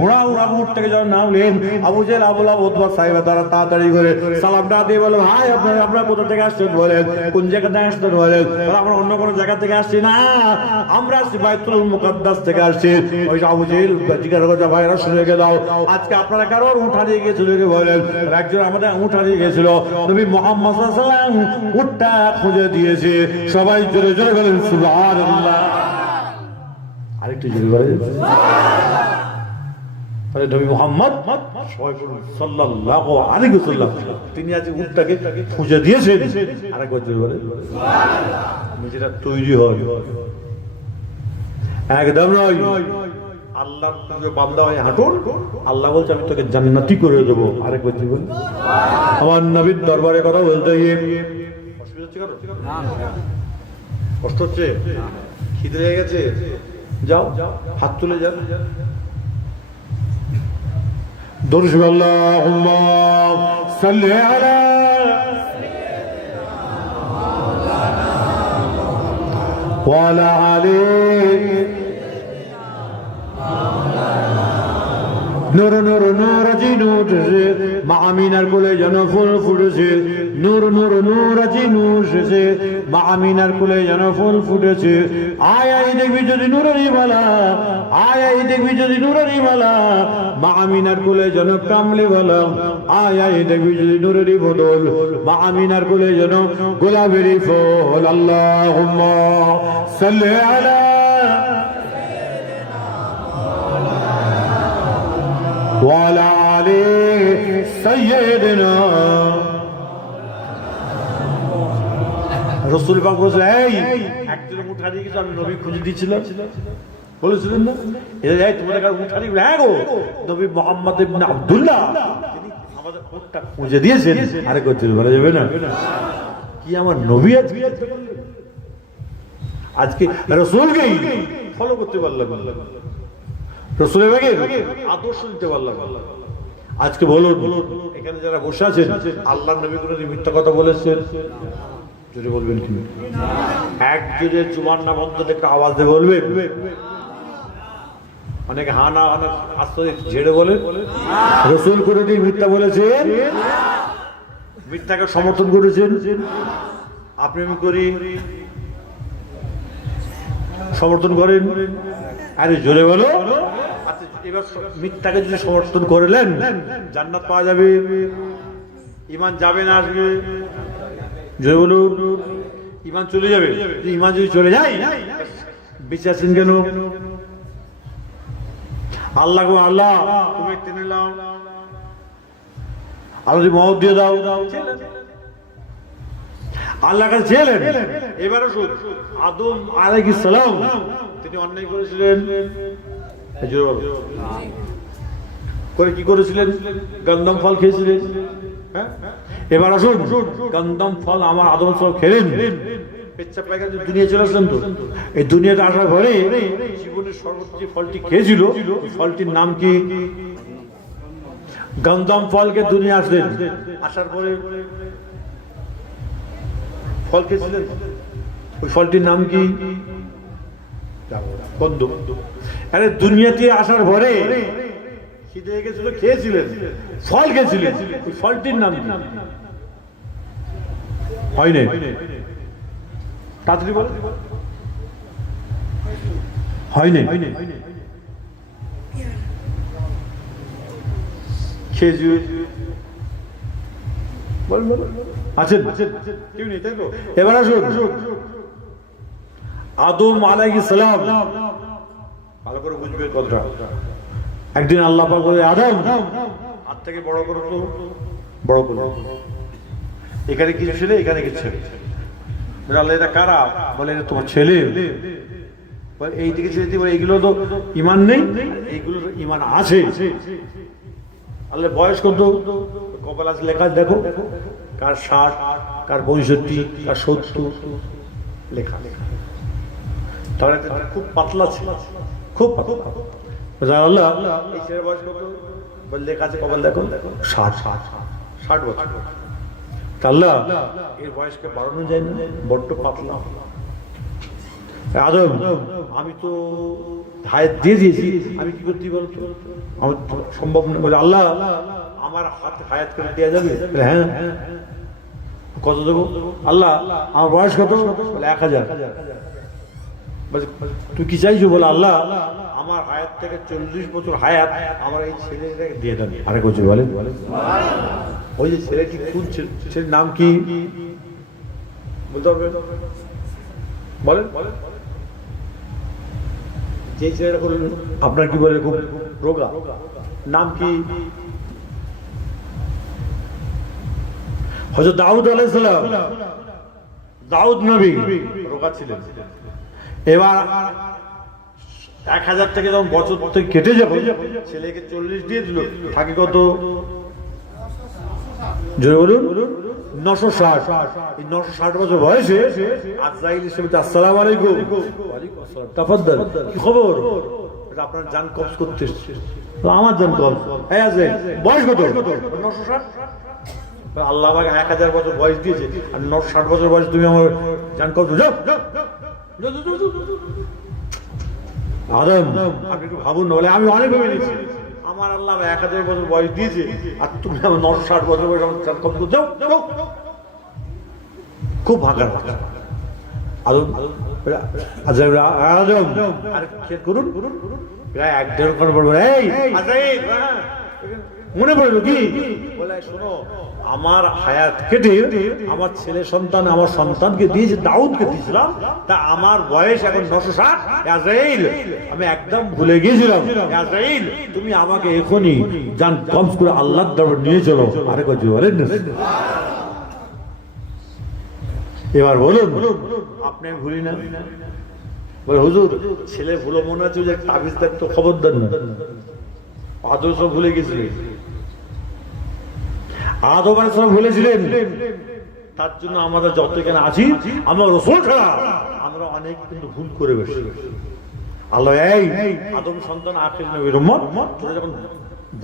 ঘোড়া উঠ থেকে যখন নামলেন আবু জেহেল আবু লাহাব উতবা সাহেব তারা তাড়াতাড়ি করে সালামটা দিয়ে বলে ভাই আপনারা কোথা থেকে আসছেন? বলেন কোন জায়গা থেকে আসছেন? বলেন আমরা অন্য কোনো জায়গা থেকে আসছি না, আমরা আসছি বাইতুল মুকাদ্দাস থেকে আসছি। ওই আবু জেহেল জিজ্ঞাসা করছে ভাইরা শুনে গেলাও আজকে আপনারা কারোর উঠ হারিয়ে গিয়েছিল? বলেন একজন আমাদের উঠ হারিয়ে গিয়েছিল, নবী মুহাম্মদ সাল্লাল্লাহু আলাইহি ওয়াসাল্লাম উটটা খুঁজে দিয়েছে। সবাই জোরে জোরে বলেন সুবহানাল্লাহ। আরেকটু জোরে বলেন আরে নবী মুহাম্মদ সাল্লাল্লাহু আলাইহি ওয়াসাল্লাম তিনি আজ উটটাকে খুঁজে দিয়েছেন। আরেকবার জোরে বলেন সুবহানাল্লাহ। নিজেরা তৈরি হয় একদম নয়, আল্লাহর সঙ্গে বান্দা হয়ে হাঁটুন, আল্লাহ বলছে আমি তোকে জান্নাতি করে দেবো। আরেকবার জোরে বলেন আমার নবীর দরবারে কথা বলতে গিয়ে অসুবিধা হচ্ছে কারো? কষ্ট হচ্ছে? খিদে হয়ে গেছে? যাও হাত তুলে যান। দরুদ আল্লাহুম্মা সাল্লি আলা ওয়া আলা আলি নূর নূর নূর জি নূর মা আমিনার কোলে যেন ফুল ফুটেছে, নূর নূর নূর জি নূর সে মা আমিনার কোলে যেন ফুল ফুটেছে। আয় আয় দেখবি যদি নূরেরই মালা, আয় আয় দেখবি যদি নূরেরই মালা, মা আমিনার কোলে যেন কামলি বালা। আয় আয় দেখবি যদি নূরেরই বোতল, মা আমিনার কোলে যেন গোলাপেরই ফুল। আল্লাহুম্মা সাল্লি আলা ওয়ালা আলি সাইয়্যিদিনা। রাসূল পাক বলেছেন এই একজন উঠ হারিয়ে গেছে, আমি নবী খুঁজে দিয়েছিলাম বলেছিলেন না? এই তোমাদের কাছে উঠ হারিয়ে? হ্যাঁ গো নবী মুহাম্মদ ইবনে আব্দুল্লাহ তিনি আমাদের কোটটা খুঁজে দিয়েছেন, আরে করতে বলা যাবে না কি আমার নবী আজকে রাসূলকেই ফলো করতে পারলাম, রাসূলের আদর্শ নিতে পারলাম। আজকে বলুন এখানে যারা বসে আছেন আল্লাহর নবী কোনো মিথ্যা কথা বলেছেন? যদি বলবেন কি একজনের জুবান না বন্ধ থেকে আওয়াজ দিয়ে বলবে, অনেকে হানা হানা আস্তে ঝেড়ে বলে রাসূল কোনদিন মিথ্যা বলেছেন? মিথ্যাকে সমর্থন করেছেন? আপনি আমি করি সমর্থন করেন? আরে জোরে বলো। আচ্ছা এবার মিথ্যাকে যদি সমর্থন করলেন জান্নাত পাওয়া যাবে, ঈমান যাবে না আসবে? জোরে বলো। ঈমান চলে যাবে। ঈমান যদি চলে যায় বেঁচে আছেন কেন? আল্লাহ গো আল্লাহ তুমি টেনে নাও, আল্লাহ যদি মহৎ দিয়ে দাও, আল্লাহ কাছে ছিলেন। এবারও আদম আলাইহিস সালাম তিনি অন্যায় করেছিলেন করে কি করেছিলেন? গন্ধম ফল খেয়েছিলেন। হ্যাঁ এবার আসুন গন্ধম ফল আমার আদম ফল খেলেন, পেচ্ছাপ পায়খানা দুনিয়া চলে আসলেন। তো এই দুনিয়াতে আসার পরে জীবনের সর্বোচ্চ যে ফলটি খেয়েছিল ফলটির নাম কি? গন্ধম ফলকে দুনিয়া আসলেন, আসার পরে ফল খেয়েছিলেন, ওই ফলটির নাম কি? গন্ধম। আরে দুনিয়াতে আসার পরে খিদে গেছিল, খেয়েছিলেন, ফল খেয়েছিলেন, ওই ফলটির নাম কি? হয় না? তাড়াতাড়ি বল। হয় না? খেজুর আছেন? কেউ নেই তাই তো? এবার আসুন আদম আলাইহিস সালাম, ভালো করে বুঝবে কথাটা। একদিন আল্লাহ পাক বলে আদম হাত থেকে বড় করো তো, বড় করো। এখানে কিছু ছেলে, এখানে কিছু ছেলে। আল্লাহ এটা কারা? বলে এটা তোমার ছেলে। এই দিকে ছেলে দিয়ে এইগুলো তো ঈমান নেই, এইগুলো ঈমান আছে। আল্লাহ বয়স কত? কপাল আছে লেখা, দেখো কার 60, কার 65, কার 70 লেখা। তাহলে খুব পাতলা ছিল, খুব আল্লাহ এই ছেলের বয়স কত? বলে লেখা আছে কপাল দেখো 60 বছর। আল্লাহ এর বয়সকে বাড়ানো যায় না? বড্ড পাতলা। আদম আমি তো হায়াত দিয়ে দিয়েছি, আমি কি করতে বলতো? আমার সম্ভব না। বলে আল্লাহ আমার হাত হায়াত করে দেওয়া যাবে? হ্যাঁ। কত দেবো? আল্লাহ আমার বয়স কত? বলে 1000। তুই কি চাইছো? বলে আল্লাহ আমার হায়াত থেকে 40 বছর হায়াত আমার এই ছেলেটাকে দিয়ে দেন। আরে কিছু বলেন? ওই যে ছেলেটি কোন ছেলের নাম কি বলতে হবে? বলেন। যে ছেলেটা আপনার কি বলে খুব রোগা, নাম কি? হযরত দাউদ আলাইহিস সালাম, দাউদ নবী রোগা ছিলেন। এবার 1000 থেকে যখন বছর থেকে কেটে যাবে ছেলেকে 40 দিয়ে দিল, থাকে কত? জোরে বলুন। 960। এই 960 বছর বয়সে আজরাইল এসে বলতে আসসালামু আলাইকুম। ওয়ালাইকুম আসসালাম। তাফাদ্দাল, কি খবর? এটা আপনার জান কবজ করতে এসেছে। আমার জান কবজ। এই আজরাইল বয়স কত? 960। আল্লাহ আমাকে 1000 বছর বয়স দিয়েছে আর 960 বছর বয়স তুমি আমার জান কবজ। যাও আদম আপনি একটু ভাবুন না। বলে আমি অনেক ভেবে নিয়েছি, আমার আল্লাহ 1000 বছর বয়স দিয়েছে আর তুমি আমার 960 বছর বয়স আমার জান কবজ। যাও খুব ভাগার ভাগা। আদম আদম আর খেয়াল করুন প্রায় 1-1.5 ঘন্টা পর এই আজরাইল মনে পড়লো কি? বলে শোনো আমার হায়াত কেটে আমার ছেলে সন্তান আমার সন্তানকে দিয়েছে, দাউদকে দিয়েছিলাম, তা আমার বয়স এখন 960। আজরাইল আমি একদম ভুলে গিয়েছিলাম। আজরাইল তুমি আমাকে এখনই জান কবজ করে আল্লাহর দরবারে নিয়ে চলো। আরে কিছু বলেন না? এবার বলুন আপনি ভুলি না? বলে হুজুর ছেলে ভুলো মনে হচ্ছে যে তাবিজ তো খবর দেন না, আদর্শ ভুলে গেছিলেন। আদম আলাইহিস সালাম বলেছিলেন, তার জন্য আমাদের যত এখানে আছি আমরা রাসূল ছাড়া আমরা অনেক কিন্তু ভুল করে বসে। আল্লাহ এই আদম সন্তান আখির নবীর উম্মত, তোরা যখন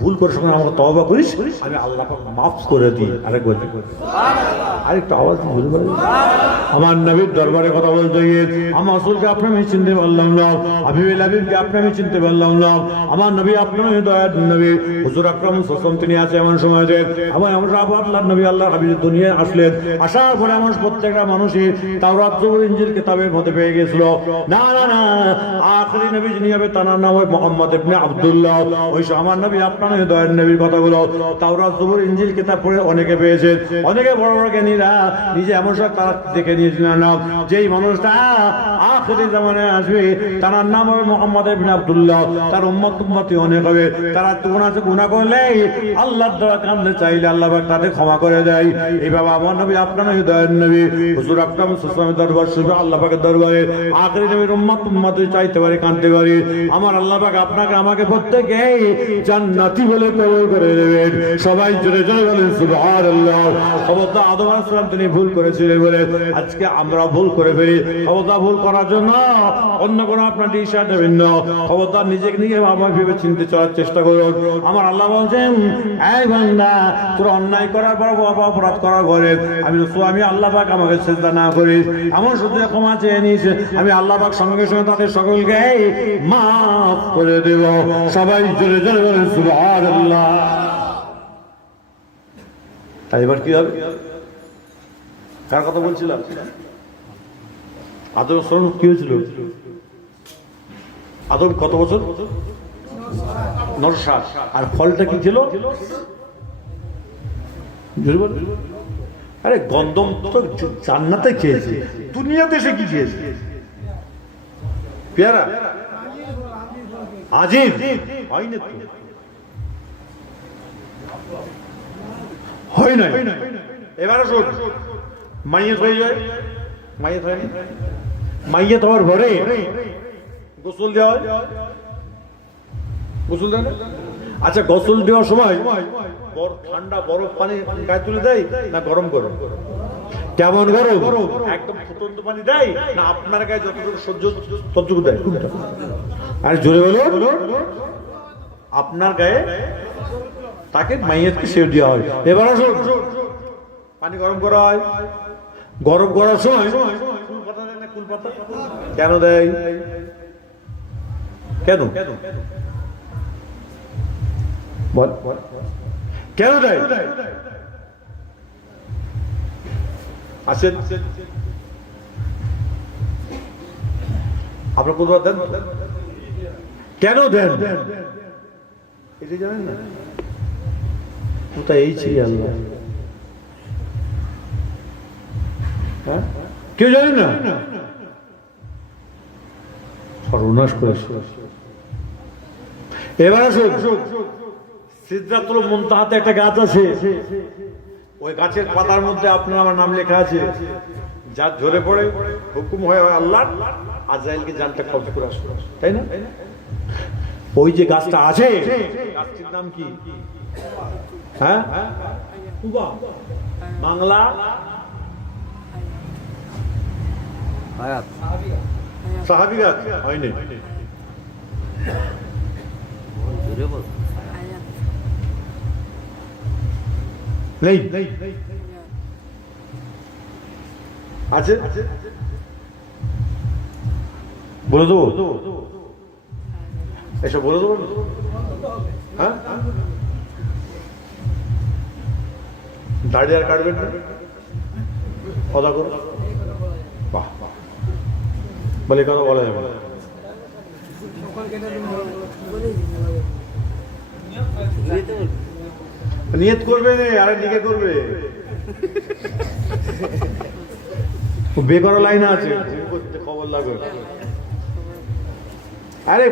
ভুল করে সঙ্গে আমরা তওবা করিস, আমি আল্লাহ পাক মাফ করে দিই। আরেকবার আরেকটু আওয়াজ বলতে পারি? আমার নবীর দরবারে কথা বলতে গিয়ে আমার রাসূলকে আপনি আমি চিনতে পারলাম না, হাবিবুল হাবিবকে আপনি আমি চিনতে পারলাম না। আমার নবী আপনার দয়ার নবী হুজুর আকরাম সাল্লাল্লাহু আলাইহি ওয়াসাল্লাম তিনি আছে এমন সময় যে আমরা আল্লাহর নবী আল্লাহর হাবিব দুনিয়ায় আসলেন। আসার পরে মানুষ প্রত্যেকটা মানুষই তাওরাত জবুর ইনজিল কিতাবের মধ্যে পেয়ে গেছিল। না না না, আখেরি নবী যিনি হবে তার নাম হয় মুহাম্মদ ইবনে আব্দুল্লাহ। ওই আমার নবী আপনার দয়ার নবীর কথাগুলো তাওরাত জবুর ইনজিল কিতাব পড়ে অনেকে পেয়েছেন। অনেকে বড় বড় জ্ঞানীরা নিজে এমন সব তারা দেখে নিয়েছিলেন না, যেই মানুষটা আখেরি জামানে আসবে তার নাম হবে মুহাম্মদ ইবনে আব্দুল্লাহ, তার উম্মতি অনেক হবে। তারা গুনাহ করলে আল্লাহর দয়া কান্দে চাইলে আল্লাহ পাক তাদের ক্ষমা করে দেয়। এই বাবা আমার নবী আপনার দয়ার নবী হুজুর আকরাম সাল্লাল্লাহু আলাইহি ওয়াসাল্লামের দরবার শুনে আল্লাহ পাকের দরবারে আখেরি নবীর উম্মতি চাইতে পারি, কাঁদতে পারি। আমার আল্লাহ পাক আপনাকে আমাকে প্রত্যেককে জান্নাতি বলে কবুল করে নেবেন। সবাই জোরে জোরে বলেন সুবহানাল্লাহ। খবরদার আদম আলাইহিস সালাম তিনি ভুল করেছিলেন বলে আজকে আমরা ভুল করে ফেলি। খবরদার ভুল করার জন্য অন্য কোনো আপনার দিশা দেবেন না। খবরদার নিজেকে নিয়ে বাবা ভেবে চিনতে চলার চেষ্টা করুন। আমার আল্লাহ বলছেন, এই বান্দা তোরা অন্যায় করার পর বাবা অপরাধ করার পরে আমি আল্লাহ পাক আমাকে সিজদা না করিস, এমন শুধু ক্ষমা চেয়ে নিয়েছে, আমি আল্লাহ পাক সঙ্গে সঙ্গে তাদের সকলকে মাফ করে দেব। সবাই জোরে জোরে বলেন সুবহানাল্লাহ। তাই এবার কি হবে? কার কথা বলছিলাম? আদম সরণ কি হয়েছিল? আদম কত বছর? 960। আর ফলটা কি ছিল? আরে গন্ধম তো জান্নাতে খেয়েছে, দুনিয়াতে সে কি খেয়েছে? পেয়ারা আজিব হয়নি তো, হয় না। এবারে শোন, মাইয়েত হয়ে যায়, মাইয়েত হয়নি, মাইয়েত হওয়ার পরে গোসল দেওয়া হয়, গোসল দেয় না? আচ্ছা, গোসল দেওয়ার সময় ঠান্ডা বরফ পানি গায়ে তুলে দেয় না গরম গরম? কেমন গরম? একদম ফুটন্ত পানি দেয় না আপনার গায়ে যতটুকু সহ্য ততটুকু দেয়? আর জোরে বলো, আপনার গায়ে তাকে মাইয়াতকে সেও দেওয়া হয়। এবার আসুন, পানি গরম করা হয়, গরম করার সময় কুল পাতা দেয় না? কুল পাতা কেন দেয়? কেন বল, কেন দেয়? আসেন, আপনার কোন দেন? কেন দেন এটা জানেন না? কোথায় এই ছিল আল্লাহ? হ্যাঁ, কেউ জানেন না? সর্বনাশ করেছে। এবার আসুন, সিদরাতুল মুনতাহাতে একটা গাছ আছে, ওই গাছের পাতার মধ্যে আপনার আমার নাম লেখা আছে। যা ঝরে পড়ে হুকুম হয় আল্লাহ, আজরাইলকে জানতে কবজ করে আসবে, তাই না? ওই যে গাছটা আছে, গাছটির নাম কি? হ্যাঁ, বাংলা সাহাবী গাছ হয়নি। নেই আছে, বলে দেবো? এসব বলে দেবো? হ্যাঁ, দাঁড়িয়ে আর কাটবেন না, কথা করুন। বাহ, বলে কথা বলা যাবে না। নিয়ত করবে না, আরে নিকে করবে। বেকরা লাইন আছে, খবর লাগবে। আরে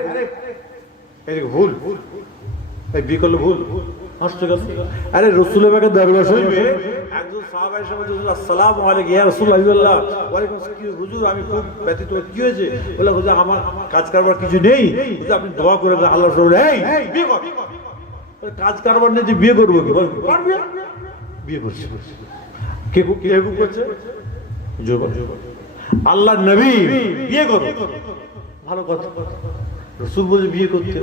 ভুল, বিয়ে করলে ভুল। আরে রাসূলের পাকের দরবার শরীফে একজন সাহাবা এসে বলছে, আসসালামু আলাইকুম ইয়া রাসূলুল্লাহ। ওয়ালাইকুম আসসালাম। হুজুর আমি খুব ব্যথিত। কি হয়েছে? বলে হুজুর আমার কাজ কারবার কিছু নেই, হুজুর আপনি দোয়া করে দেন আল্লাহর রাসূল। এই বিয়ে কর। কাজ কারবার নেই, বিয়ে করবো কি? বিয়ে করছে। কে কে করছে? আল্লাহ নবী বিয়ে করো, ভালো কথা। রাসূল বলে বিয়ে করতে,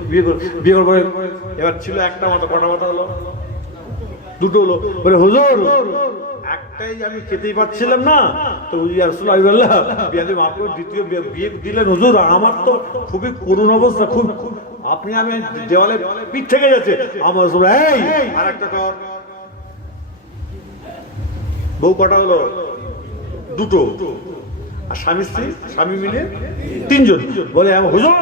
বিয়ে করার পরে এবার ছিল একটা মাথা, কটা মাথা হলো? দুটো হলো। বলে হুজুর একটাই আমি খেতেই পাচ্ছিলাম না, তো ইয়া রাসূলুল্লাহ বিয়ে মাত্র দ্বিতীয় বিয়ে দিলেন হুজুর, আমার তো খুবই করুণ অবস্থা, খুব আপনি আমি দেওয়ালে পিঠ থেকে যাচ্ছে আমার। এই আর একটা কর। বউ কটা হলো? দুটো। আর স্বামী স্ত্রী, স্বামী মিলে তিনজন। বলে হুজুর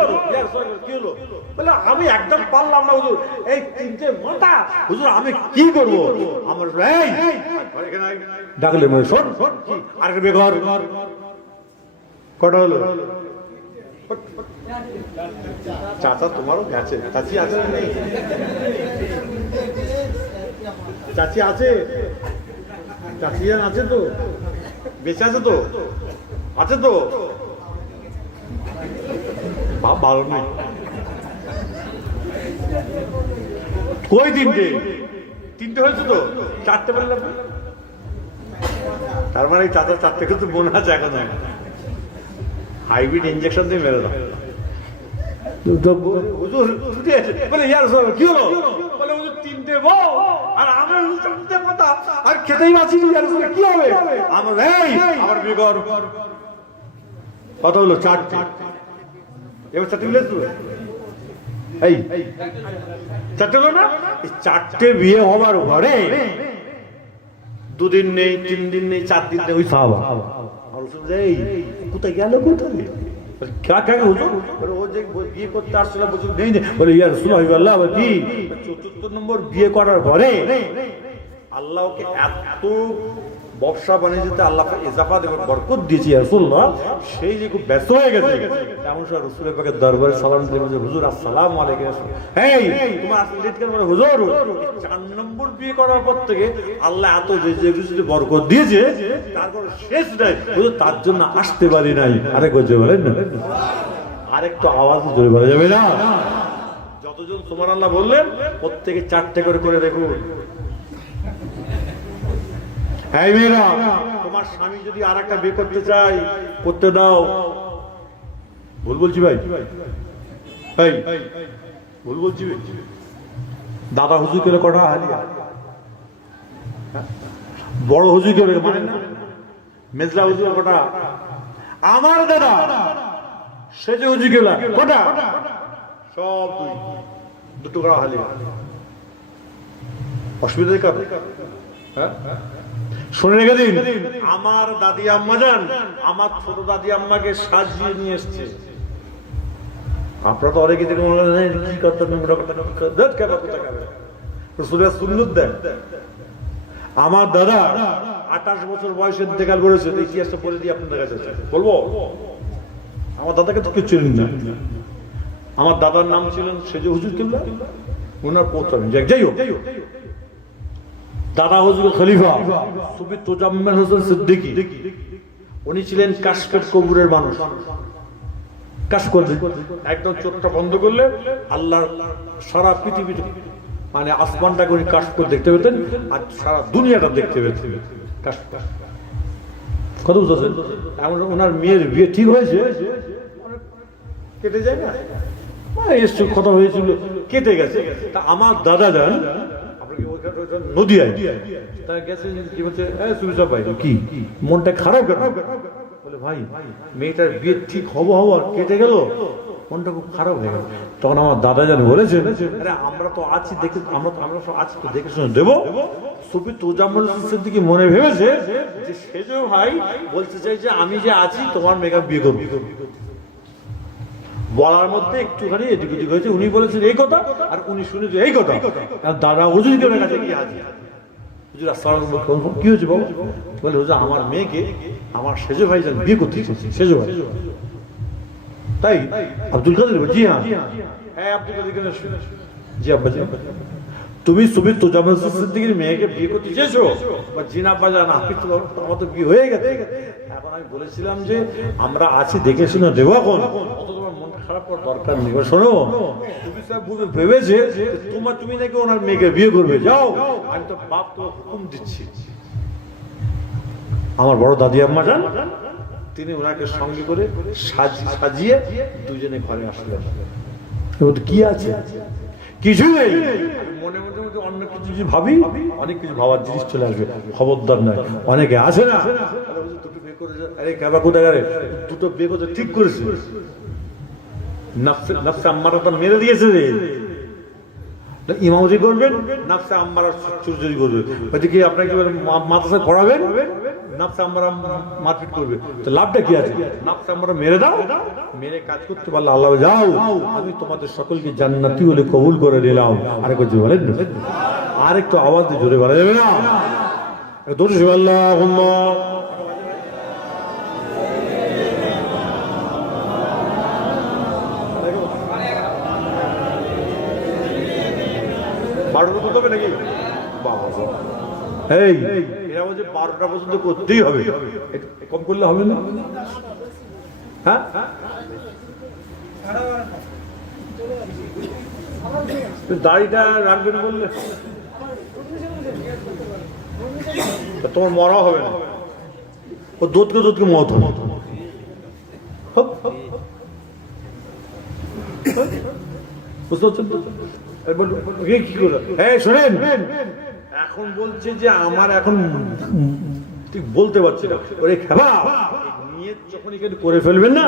কি হলো? বলে আমি একদম পারলাম না হুজুর, এই তিনটে মাথা হুজুর আমি কি করবো? আমার ডাকলে শোন আর বেঘর কটা হলো? চাচা তোমারও গেছে, চাচি আছে নেই? চাচি আছে, চাচি আছে তো, বেঁচে আছে তো, আছে তো, বাপ ভালো নেই। কই তিনটে? তিনটে হয়েছে তো, চারটে বললাম। তার মানে চাচা চারটে কিন্তু মনে আছে এখন, হাইব্রিড ইঞ্জেকশন দিয়ে মেরে দাও। বলে ইয়ার কি হলো? বলে তিনটে বউ আর আমার চারটে মাথা আর খেতেই পাচ্ছি কি হবে আমার? আমার বিগর কত হলো? চারটে। এবার চারটে মিলে এই চারটে হলো না? চারটে বিয়ে হবার ঘরে দুদিন নেই, 3 দিন নেই, 4 দিন নেই, ওই সাহাবা কোথায় গেল? কোথায় বিয়ে করতে আসছিল? বলে ইয়া রাসূলুল্লাহ কি ৪র্থ নম্বর বিয়ে করার পরে আল্লাহকে এত ব্যবসা বাণিজ্যতে আল্লাহ ইজাফা দেবার বরকত দিয়েছি রাসূলুল্লাহ, সেই যে খুব ব্যস্ত হয়ে গেছে। এমন সময় রাসূলের পাকের দরবারে সালাম দিলেন, হুজুর আসসালামু আলাইকুম। এই তোমার আসলে লেট কেন? বলে হুজুর 4 নম্বর বিয়ে করার পর থেকে আল্লাহ এত যে বরকত দিয়েছে তারপর শেষ নাই হুজুর, তার জন্য আসতে পারি নাই। আরেক বলছে বলেন না, আরেকটু আওয়াজ জোরে বলা যাবে না? যতজন সুবহানাল্লাহ বললেন প্রত্যেকে 4টে করে করে দেখুন। হ্যাঁ মেয়েরা, তোমার স্বামী যদি আর একটা বিয়ে করতে চাই করতে দাও। ভুল বলছি ভাই? ভুল বলছি? দাদা হুজুর করে কটা হালিয়া, বড় হুজুর করে মানে না, মেজলা হুজুর কটা, আমার দাদা সেজে হুজুর গেলা কটা, সব দুটো কটা হালিয়া। অসুবিধা কারণ? হ্যাঁ শুনে রেখে দিন, আমার দাদি আম্মা যান আমার ছোট দাদি আম্মাকে সাজিয়ে নিয়ে এসছে। আপনারা তো অনেকে কি করতেন, সুন্নত দেন। আমার দাদা 28 বছর বয়সে ইন্তেকাল করেছে। ইতিহাসটা বলে দিই আপনাদের কাছে, বলবো? আমার দাদাকে তো কেউ চিনেন না। আমার দাদার নাম ছিলেন সেজে হুজুর কিবলা, ওনার পৌত্র। যাই হোক, দাদা হুজুর খলিফা সুফি তোজাম্মেল হোসেন সিদ্দিকী, উনি ছিলেন কাশফের কবরের মানুষ। কাশ করবে একদম চোখটা বন্ধ করলে আল্লাহর সারা পৃথিবী মানে আসমানটাকে উনি কাশ করে দেখতে পেতেন, আর সারা দুনিয়াটা দেখতে পেতেন। কত বুঝতেছেন? এমন ওনার মেয়ের বিয়ে ঠিক হয়েছে, কেটে যায় না, এসছে কথা হয়েছিল, কেটে গেছে। তা আমার দাদা যান নদিয়ায়, তা গেছে কি বলছে, কি মনটা খারাপ কেন? বলে ভাই মেয়েটার বিয়ে ঠিক হবো আর কেটে গেল, মনটা খুব খারাপ হয়ে গেল। তখন আমার দাদা যান বলেছেন, আরে আমরা তো আছি, দেখে আমরা সব আছি তো, দেখে শুনে দেবো। সুফি তোজাম্মেল সিদ্দিকী মনে ভেবেছে যে সেজো ভাই বলতে চাই যে আমি যে আছি তোমার মেয়েকে বিয়ে করবি। বলার মধ্যে একটুখানি এদিক ওদিক হয়েছে, উনি বলেছেন এই কথা আর উনি শুনেছে এই কথা। দাদা হুজুর কাছে গিয়ে হাজির, হুজুর আসসালামু আলাইকুম, কি হয়েছে বাবু? বলে হুজুর আমার মেয়েকে আমার সেজো ভাই যান বিয়ে করতে চাইছে। সেজো ভাই তাই? আব্দুল কাদের? জি হ্যাঁ। হ্যাঁ আব্দুল কাদের, জি আব্বা জি। তুমি সুবি তুজামুল সিদ্দিকীর মেয়েকে বিয়ে করতে চেয়েছো বা জিনা বাজা না আপনি তোমার তো বিয়ে হয়ে গেছে। এখন আমি বলেছিলাম যে আমরা আছি দেখে শুনে দেবো, এখন অত তোমার মন খারাপ করার দরকার নেই। শোনো, তুমি সাহেব ভেবেছে তুমি নাকি ওনার মেয়েকে বিয়ে করবে, যাও আমি তো বাপ তো হুকুম দিচ্ছি। আমার বড় দাদি আম্মা যান, তিনি ওনাকে সঙ্গে করে সাজিয়ে দুজনে ঘরে আসলেন। কি আছে? কিছু নেই। মনে মধ্যে অনেক কিছু যদি ভাবি, অনেক কিছু ভাবার জিনিস চলে আসবে। খবরদার নয়, অনেকে আছে না দুটো বিয়ে করে, আরে কাবা কোথায় গেলে দুটো বিয়ে করতে ঠিক করেছে, নাফসে আম্মারা তো মেরে দিয়েছে রে। ইমামতি করবেন, নাফসে আম্মারা চুরি করবে। ওইদিকে আপনাকে মাদ্রাসায় পড়াবেন, নাফসে আম্মারা মারপিট করবে, তো লাভটা কি আছে? নাফসে আম্মারা মেরে দাও, মেরে কাজ করতে পারলে আল্লাহ যাও আমি তোমাদের সকলকে জান্নাতি বলে কবুল করে দিলাম। আরেকবার জোরে বলেন, আরেকটু আওয়াজ দিয়ে জোরে বলা যাবে না? দরুদ আল্লাহুম্মা নাকি এই এরা বলছে 12টা পর্যন্ত করতেই হবে, কম করলে হবে না? হ্যাঁ, দাড়িটা রাখবেন বললে তোমার মরা হবে না, ও দুধকে মত হবে। বুঝতে পারছেন তো? কি করে শোনেন, এখন বলছে যে আমার এখন ঠিক বলতে পারছি না, ওরে খাবা নিয়ত যখন এখানে করে ফেলবেন না,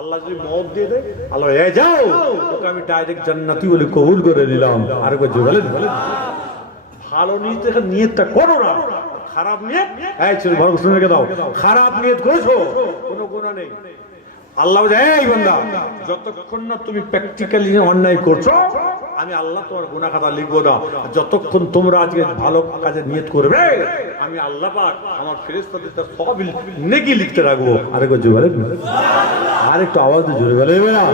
আল্লাহ যদি মত দিয়ে দেয়, আল্লাহ যাও তোকে আমি ডাইরেক্ট জান্নাতি বলে কবুল করে নিলাম। আর বলেন ভালো নিয়ত, নিয়তটা করো না, খারাপ নিয়ত ভালো শুনে রেখে দাও, খারাপ নিয়ত করেছো কোনো গুনাহ নেই। আল্লাহ এই বান্দা যতক্ষণ না তুমি প্র্যাকটিক্যালি অন্যায় করছো, আমি আল্লাহ তোমার গুনাহ খাতা লিখবো না। যতক্ষণ তোমরা আজকে ভালো কাজে নিয়ত করবে, আমি আল্লাহ পাক আমার ফেরেশতাদের তার সব নেকি লিখতে রাখবো। আরেকবার জোরে বলেন, আরেকটু আওয়াজ দিয়ে জোরে বলেন না।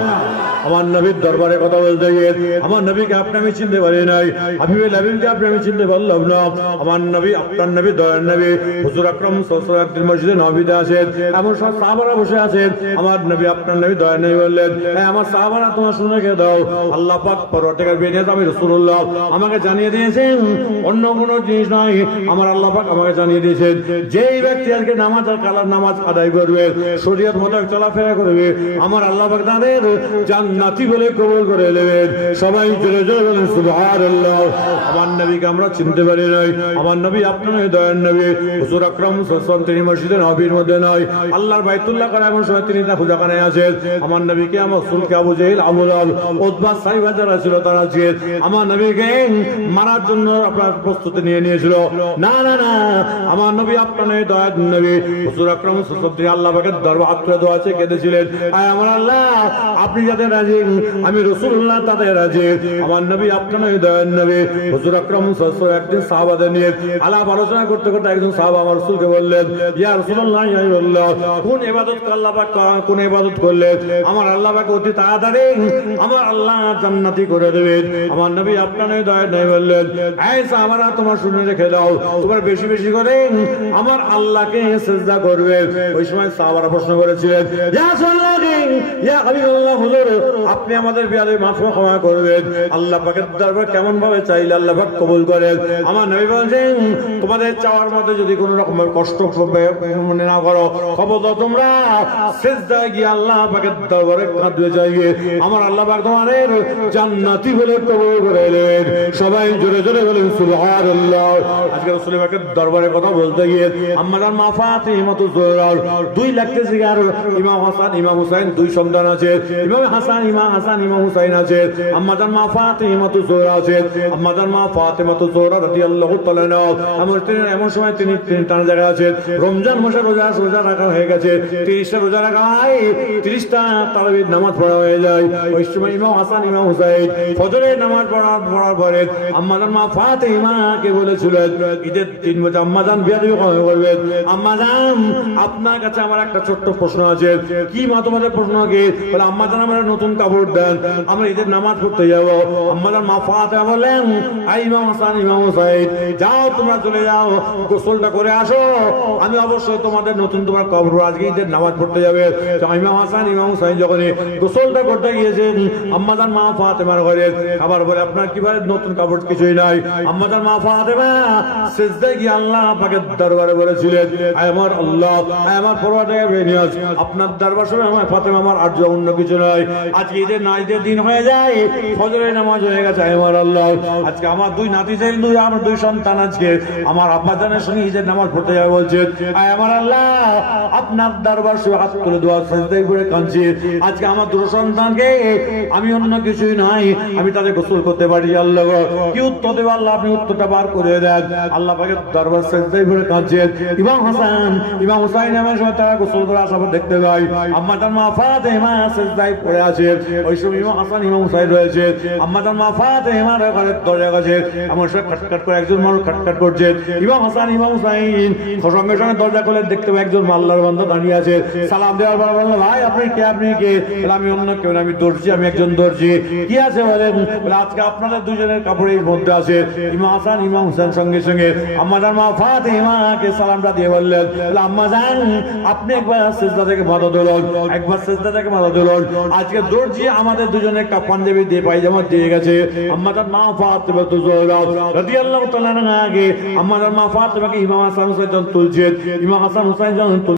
আমার নবীর দরবারে কথা বলতে গিয়ে আমার নবীকে আপনি আমি চিনতে পারি নাই, হাবিবুল নবীকে আপনি আমি চিনতে পারলাম না। আমার নবী, আপনার নবী, দয়ার নবী হুজুর আকরাম সাল্লাল্লাহু আলাইহি ওয়াসাল্লাম মসজিদে নববীতে আছেন, এমন সব সাহাবারা বসে আছেন। আমার নবী, আপনার নবী, দয়ার নবী বললেন, আমার সাহাবারা তোমার শুনে রেখে দাও, আল্লাহ পাক পরওয়ারদিগার বেরিয়ে আমি রাসূলুল্লাহ আমাকে জানিয়ে দিয়েছেন, অন্য কোনো জিনিস নয়, আমার আল্লাহ পাক আমাকে জানিয়ে দিয়েছেন, যেই ব্যক্তি আজকে নামাজ আর কালার নামাজ আদায় করবে, শরীয়ত মোতাবেক চলাফেরা করবে, আমার আল্লাহ পাক তাদের জান্নাতি বলে কবুল করে নেবেন। সবাই জোরে জোরে বলেন সুবহানাল্লাহ। আমার নবীকে আমরা চিনতে পারি নাই, আমার নবী আপনার দয়ার নবী হুজুর আকরাম সাল্লাল্লাহু আলাইহি ওয়াসাল্লাম তিনি মসজিদে নববীর মধ্যে নয়, আল্লাহর বাইতুল্লাহ করা এমন সময় তিনি তার পূজাখানায় আছেন। আমার নবীকে আমার রাসূলকে আবু জেহেল, আবু লাহাব, উতবা, সাইবা যারা ছিল তারা ছিলেন আমার নবীকে মারার জন্য আপনার প্রস্তুতি নিয়ে নিয়েছিল। না না না, আমার নবী আপনার দয়ার নবী হুজুর আকরাম সাল্লাল্লাহু আলাইহি ওয়াসাল্লাম আল্লাহ পাকের দরবারে হাত তুলে দোয়া চেয়ে কেঁদেছিলেন, আয় আমার আল্লাহ আপনি যাদের রাজি, আমি রাসূলুল্লাহ তাদের রাজি। আমার নবী আপনার দয়ার নবী হুজুর আকরাম সাল্লাল্লাহু আলাইহি ওয়াসাল্লাম একদিন সাহাবাদের নিয়ে আলাপ আলোচনা করতে করতে একজন সাহাবা আমার রাসূলকে বললেন, ইয়া রাসূলুল্লাহ, ইয়া হাবিবাল্লাহ, কোন ইবাদত আল্লাহ পাক কোন ইবাদত করলে আমার আল্লাহ পাক অতি তাড়াতাড়ি আমার আল্লাহ জান্নাতি করে দেবেন? আমার নবী আপনার দয়ার নবী বললেন, এই সাহাবারা তোমার শুনে রেখে দাও, তোমরা বেশি বেশি করে আমার আল্লাহকে সিজদা করবে। ওই সময় সাহাবারা প্রশ্ন করেছিলেন, ইয়া রাসূলুল্লাহ, ইয়া হাবিবাল্লাহ, হুজুর আপনি আমাদের বিয়াদবি মাফ ক্ষমা করবেন, আল্লাহ পাকের দরবার কেমন ভাবে চাইলে আল্লাহ পাক কবুল করেন? আমার নবী বলেন, তোমাদের চাওয়ার মধ্যে যদি কোনো রকমের কষ্ট মনে না করো, খবরদার তোমরা সিজদায় গিয়ে আল্লাহ পাকের দরবারে কাঁদবে চাইবে, আমার আল্লাহ পাক তোমাদের জান্নাতি বলে কবুল করে নেবেন। সবাই জোরে জোরে বলেন সুবহানাল্লাহ। আজকে রাসূল পাকের দরবারে কথা বলতে গিয়ে আম্মাজান মা ফাতিমাতুজ জোহরার 2 লাখ সিগার, ইমাম হাসান, ইমাম হুসাইন 2 সন্তান আছে, ইমাম হাসান, ইমাম হুসাইন আছে, আম্মাজান মা ফাতিমাতুজ জোহরা আছে, আম্মাজান মা ফাতিমাতুজ জোহরা রাদিয়াল্লাহু তাআলা এমন সময় তিনি টানা জায়গায় আছেন, রমজান মাসে রোজা রাখা হয়ে গেছে, 30টা রোজা রাখা হয়, 30টা তারাবির নামাজ পড়া হয়ে যায়। ওই সময় ইমাম হাসান, ইমাম হুসাইন ফজরের নামাজ পড়ার পরে আম্মাজান মা ফাতিমাকে বলেছিলেন, ঈদের 3 বছর আম্মাজান বিয়াদবি করবেন, আম্মাজান আপনার কাছে আমার একটা ছোট্ট প্রশ্ন আছে। কি মা তোমাদের প্রশ্ন? কি বলে, আম্মাজান আমরা নতুন নতুন কাপড় দেন, আমরা ঈদের নামাজ পড়তে যাবো। আম্মাজান মা ফাতেমা বলেন, আই ইমাম হাসান ইমাম হুসাইন, যাও তোমরা চলে যাও, গোসলটা করে আসো, আমি অবশ্যই তোমাদের নতুন তোমার কাপড়, আজকে ঈদের নামাজ পড়তে যাবে। ইমাম হাসান ইমাম হুসাইন যখন গোসলটা করতে গিয়েছেন, আম্মাজান মা ফাতেমার ঘরে আবার বলে, আপনার কিভাবে নতুন কাপড়? কিছুই নাই। আম্মাজান মা ফাতেমা সিজদায় গিয়ে আল্লাহ পাকের দরবারে বলেছিলেন, আয় আমার আল্লাহ, আয় আমার পরওয়ারদিগার বেনিয়াজ, আপনার দরবার শুনে আমার ফাতেমা, আমার আর অন্য কিছু নয়। আজকে ঈদের নাইদের দিন হয়ে যায়, ফজরের নামাজ হয়ে গেছে, আয় আমার আল্লাহ, আজকে আমার দুই নাতি চাই, আমার দুই সন্তান আজকে আমার আব্বাজানের সঙ্গে ঈদের নামাজ পড়তে যাবে বলছে, আয় আমার আল্লাহ, আপনার দরবার শুনে হাত তুলে দোয়া সিজদায় পড়ে কাঁদছি, আজকে আমার দুটো সন্তানকে আমি অন্য কিছুই নাই, আমি তাদের গোসল করতে পারি, আল্লাহ কি উত্তর দেব? আল্লাহ আপনি উত্তরটা বার করে দেন। আল্লাহ পাকের দরবার সিজদায় পড়ে কাঁদছেন ইমাম হাসান ইমাম হুসাইন, আমার সময় তারা গোসল করে আসার পর দেখতে পাই আম্মাজান মা ফাতেমা সিজদায় পড়ে আছে, ওই সময় ইমাম হাসান ইমাম হুসাইন রয়েছে, আম্মাজান মা ফাতেমার ঘরের দরজা কাছে আমার সাথে খটখট করে একজন মানুষ খটখট করছে, ইমাম হাসান ইমাম হুসাইন সঙ্গে সঙ্গে দরজা খুলে দেখতে পাই একজন আল্লাহর বান্দা দাঁড়িয়ে আছে, সালাম দেওয়ার পর বলল, ভাই আপনি কে? আপনি কে? আমি অন্য কেউ না, আমি দর্জি, আমি একজন দর্জি। কি আছে বলেন? আজকে আপনাদের দুজনের কাপড়ের মধ্যে আছে। ইমাম হাসান ইমাম হুসাইন সঙ্গে সঙ্গে আম্মাজান মা ফাতেমাকে সালামটা দিয়ে বললেন, আম্মাজান আপনি একবার সিজদা থেকে মাথা তুলুন, একবার সিজদা থেকে মাথা তুলুন, আজকে দর্জি আমাদের দুজনের পাঞ্জাবি দিয়ে পায়জামা দিয়ে গেছে। আম্মাজান মা ফাতেমা রাদিয়াল্লাহু তাআলা আনহা আগে আম্মাজান মা ফাতেমাকে ইমাম হাসান হুসাইন তুলছেন, ইমাম হাসান হুসাইন যখন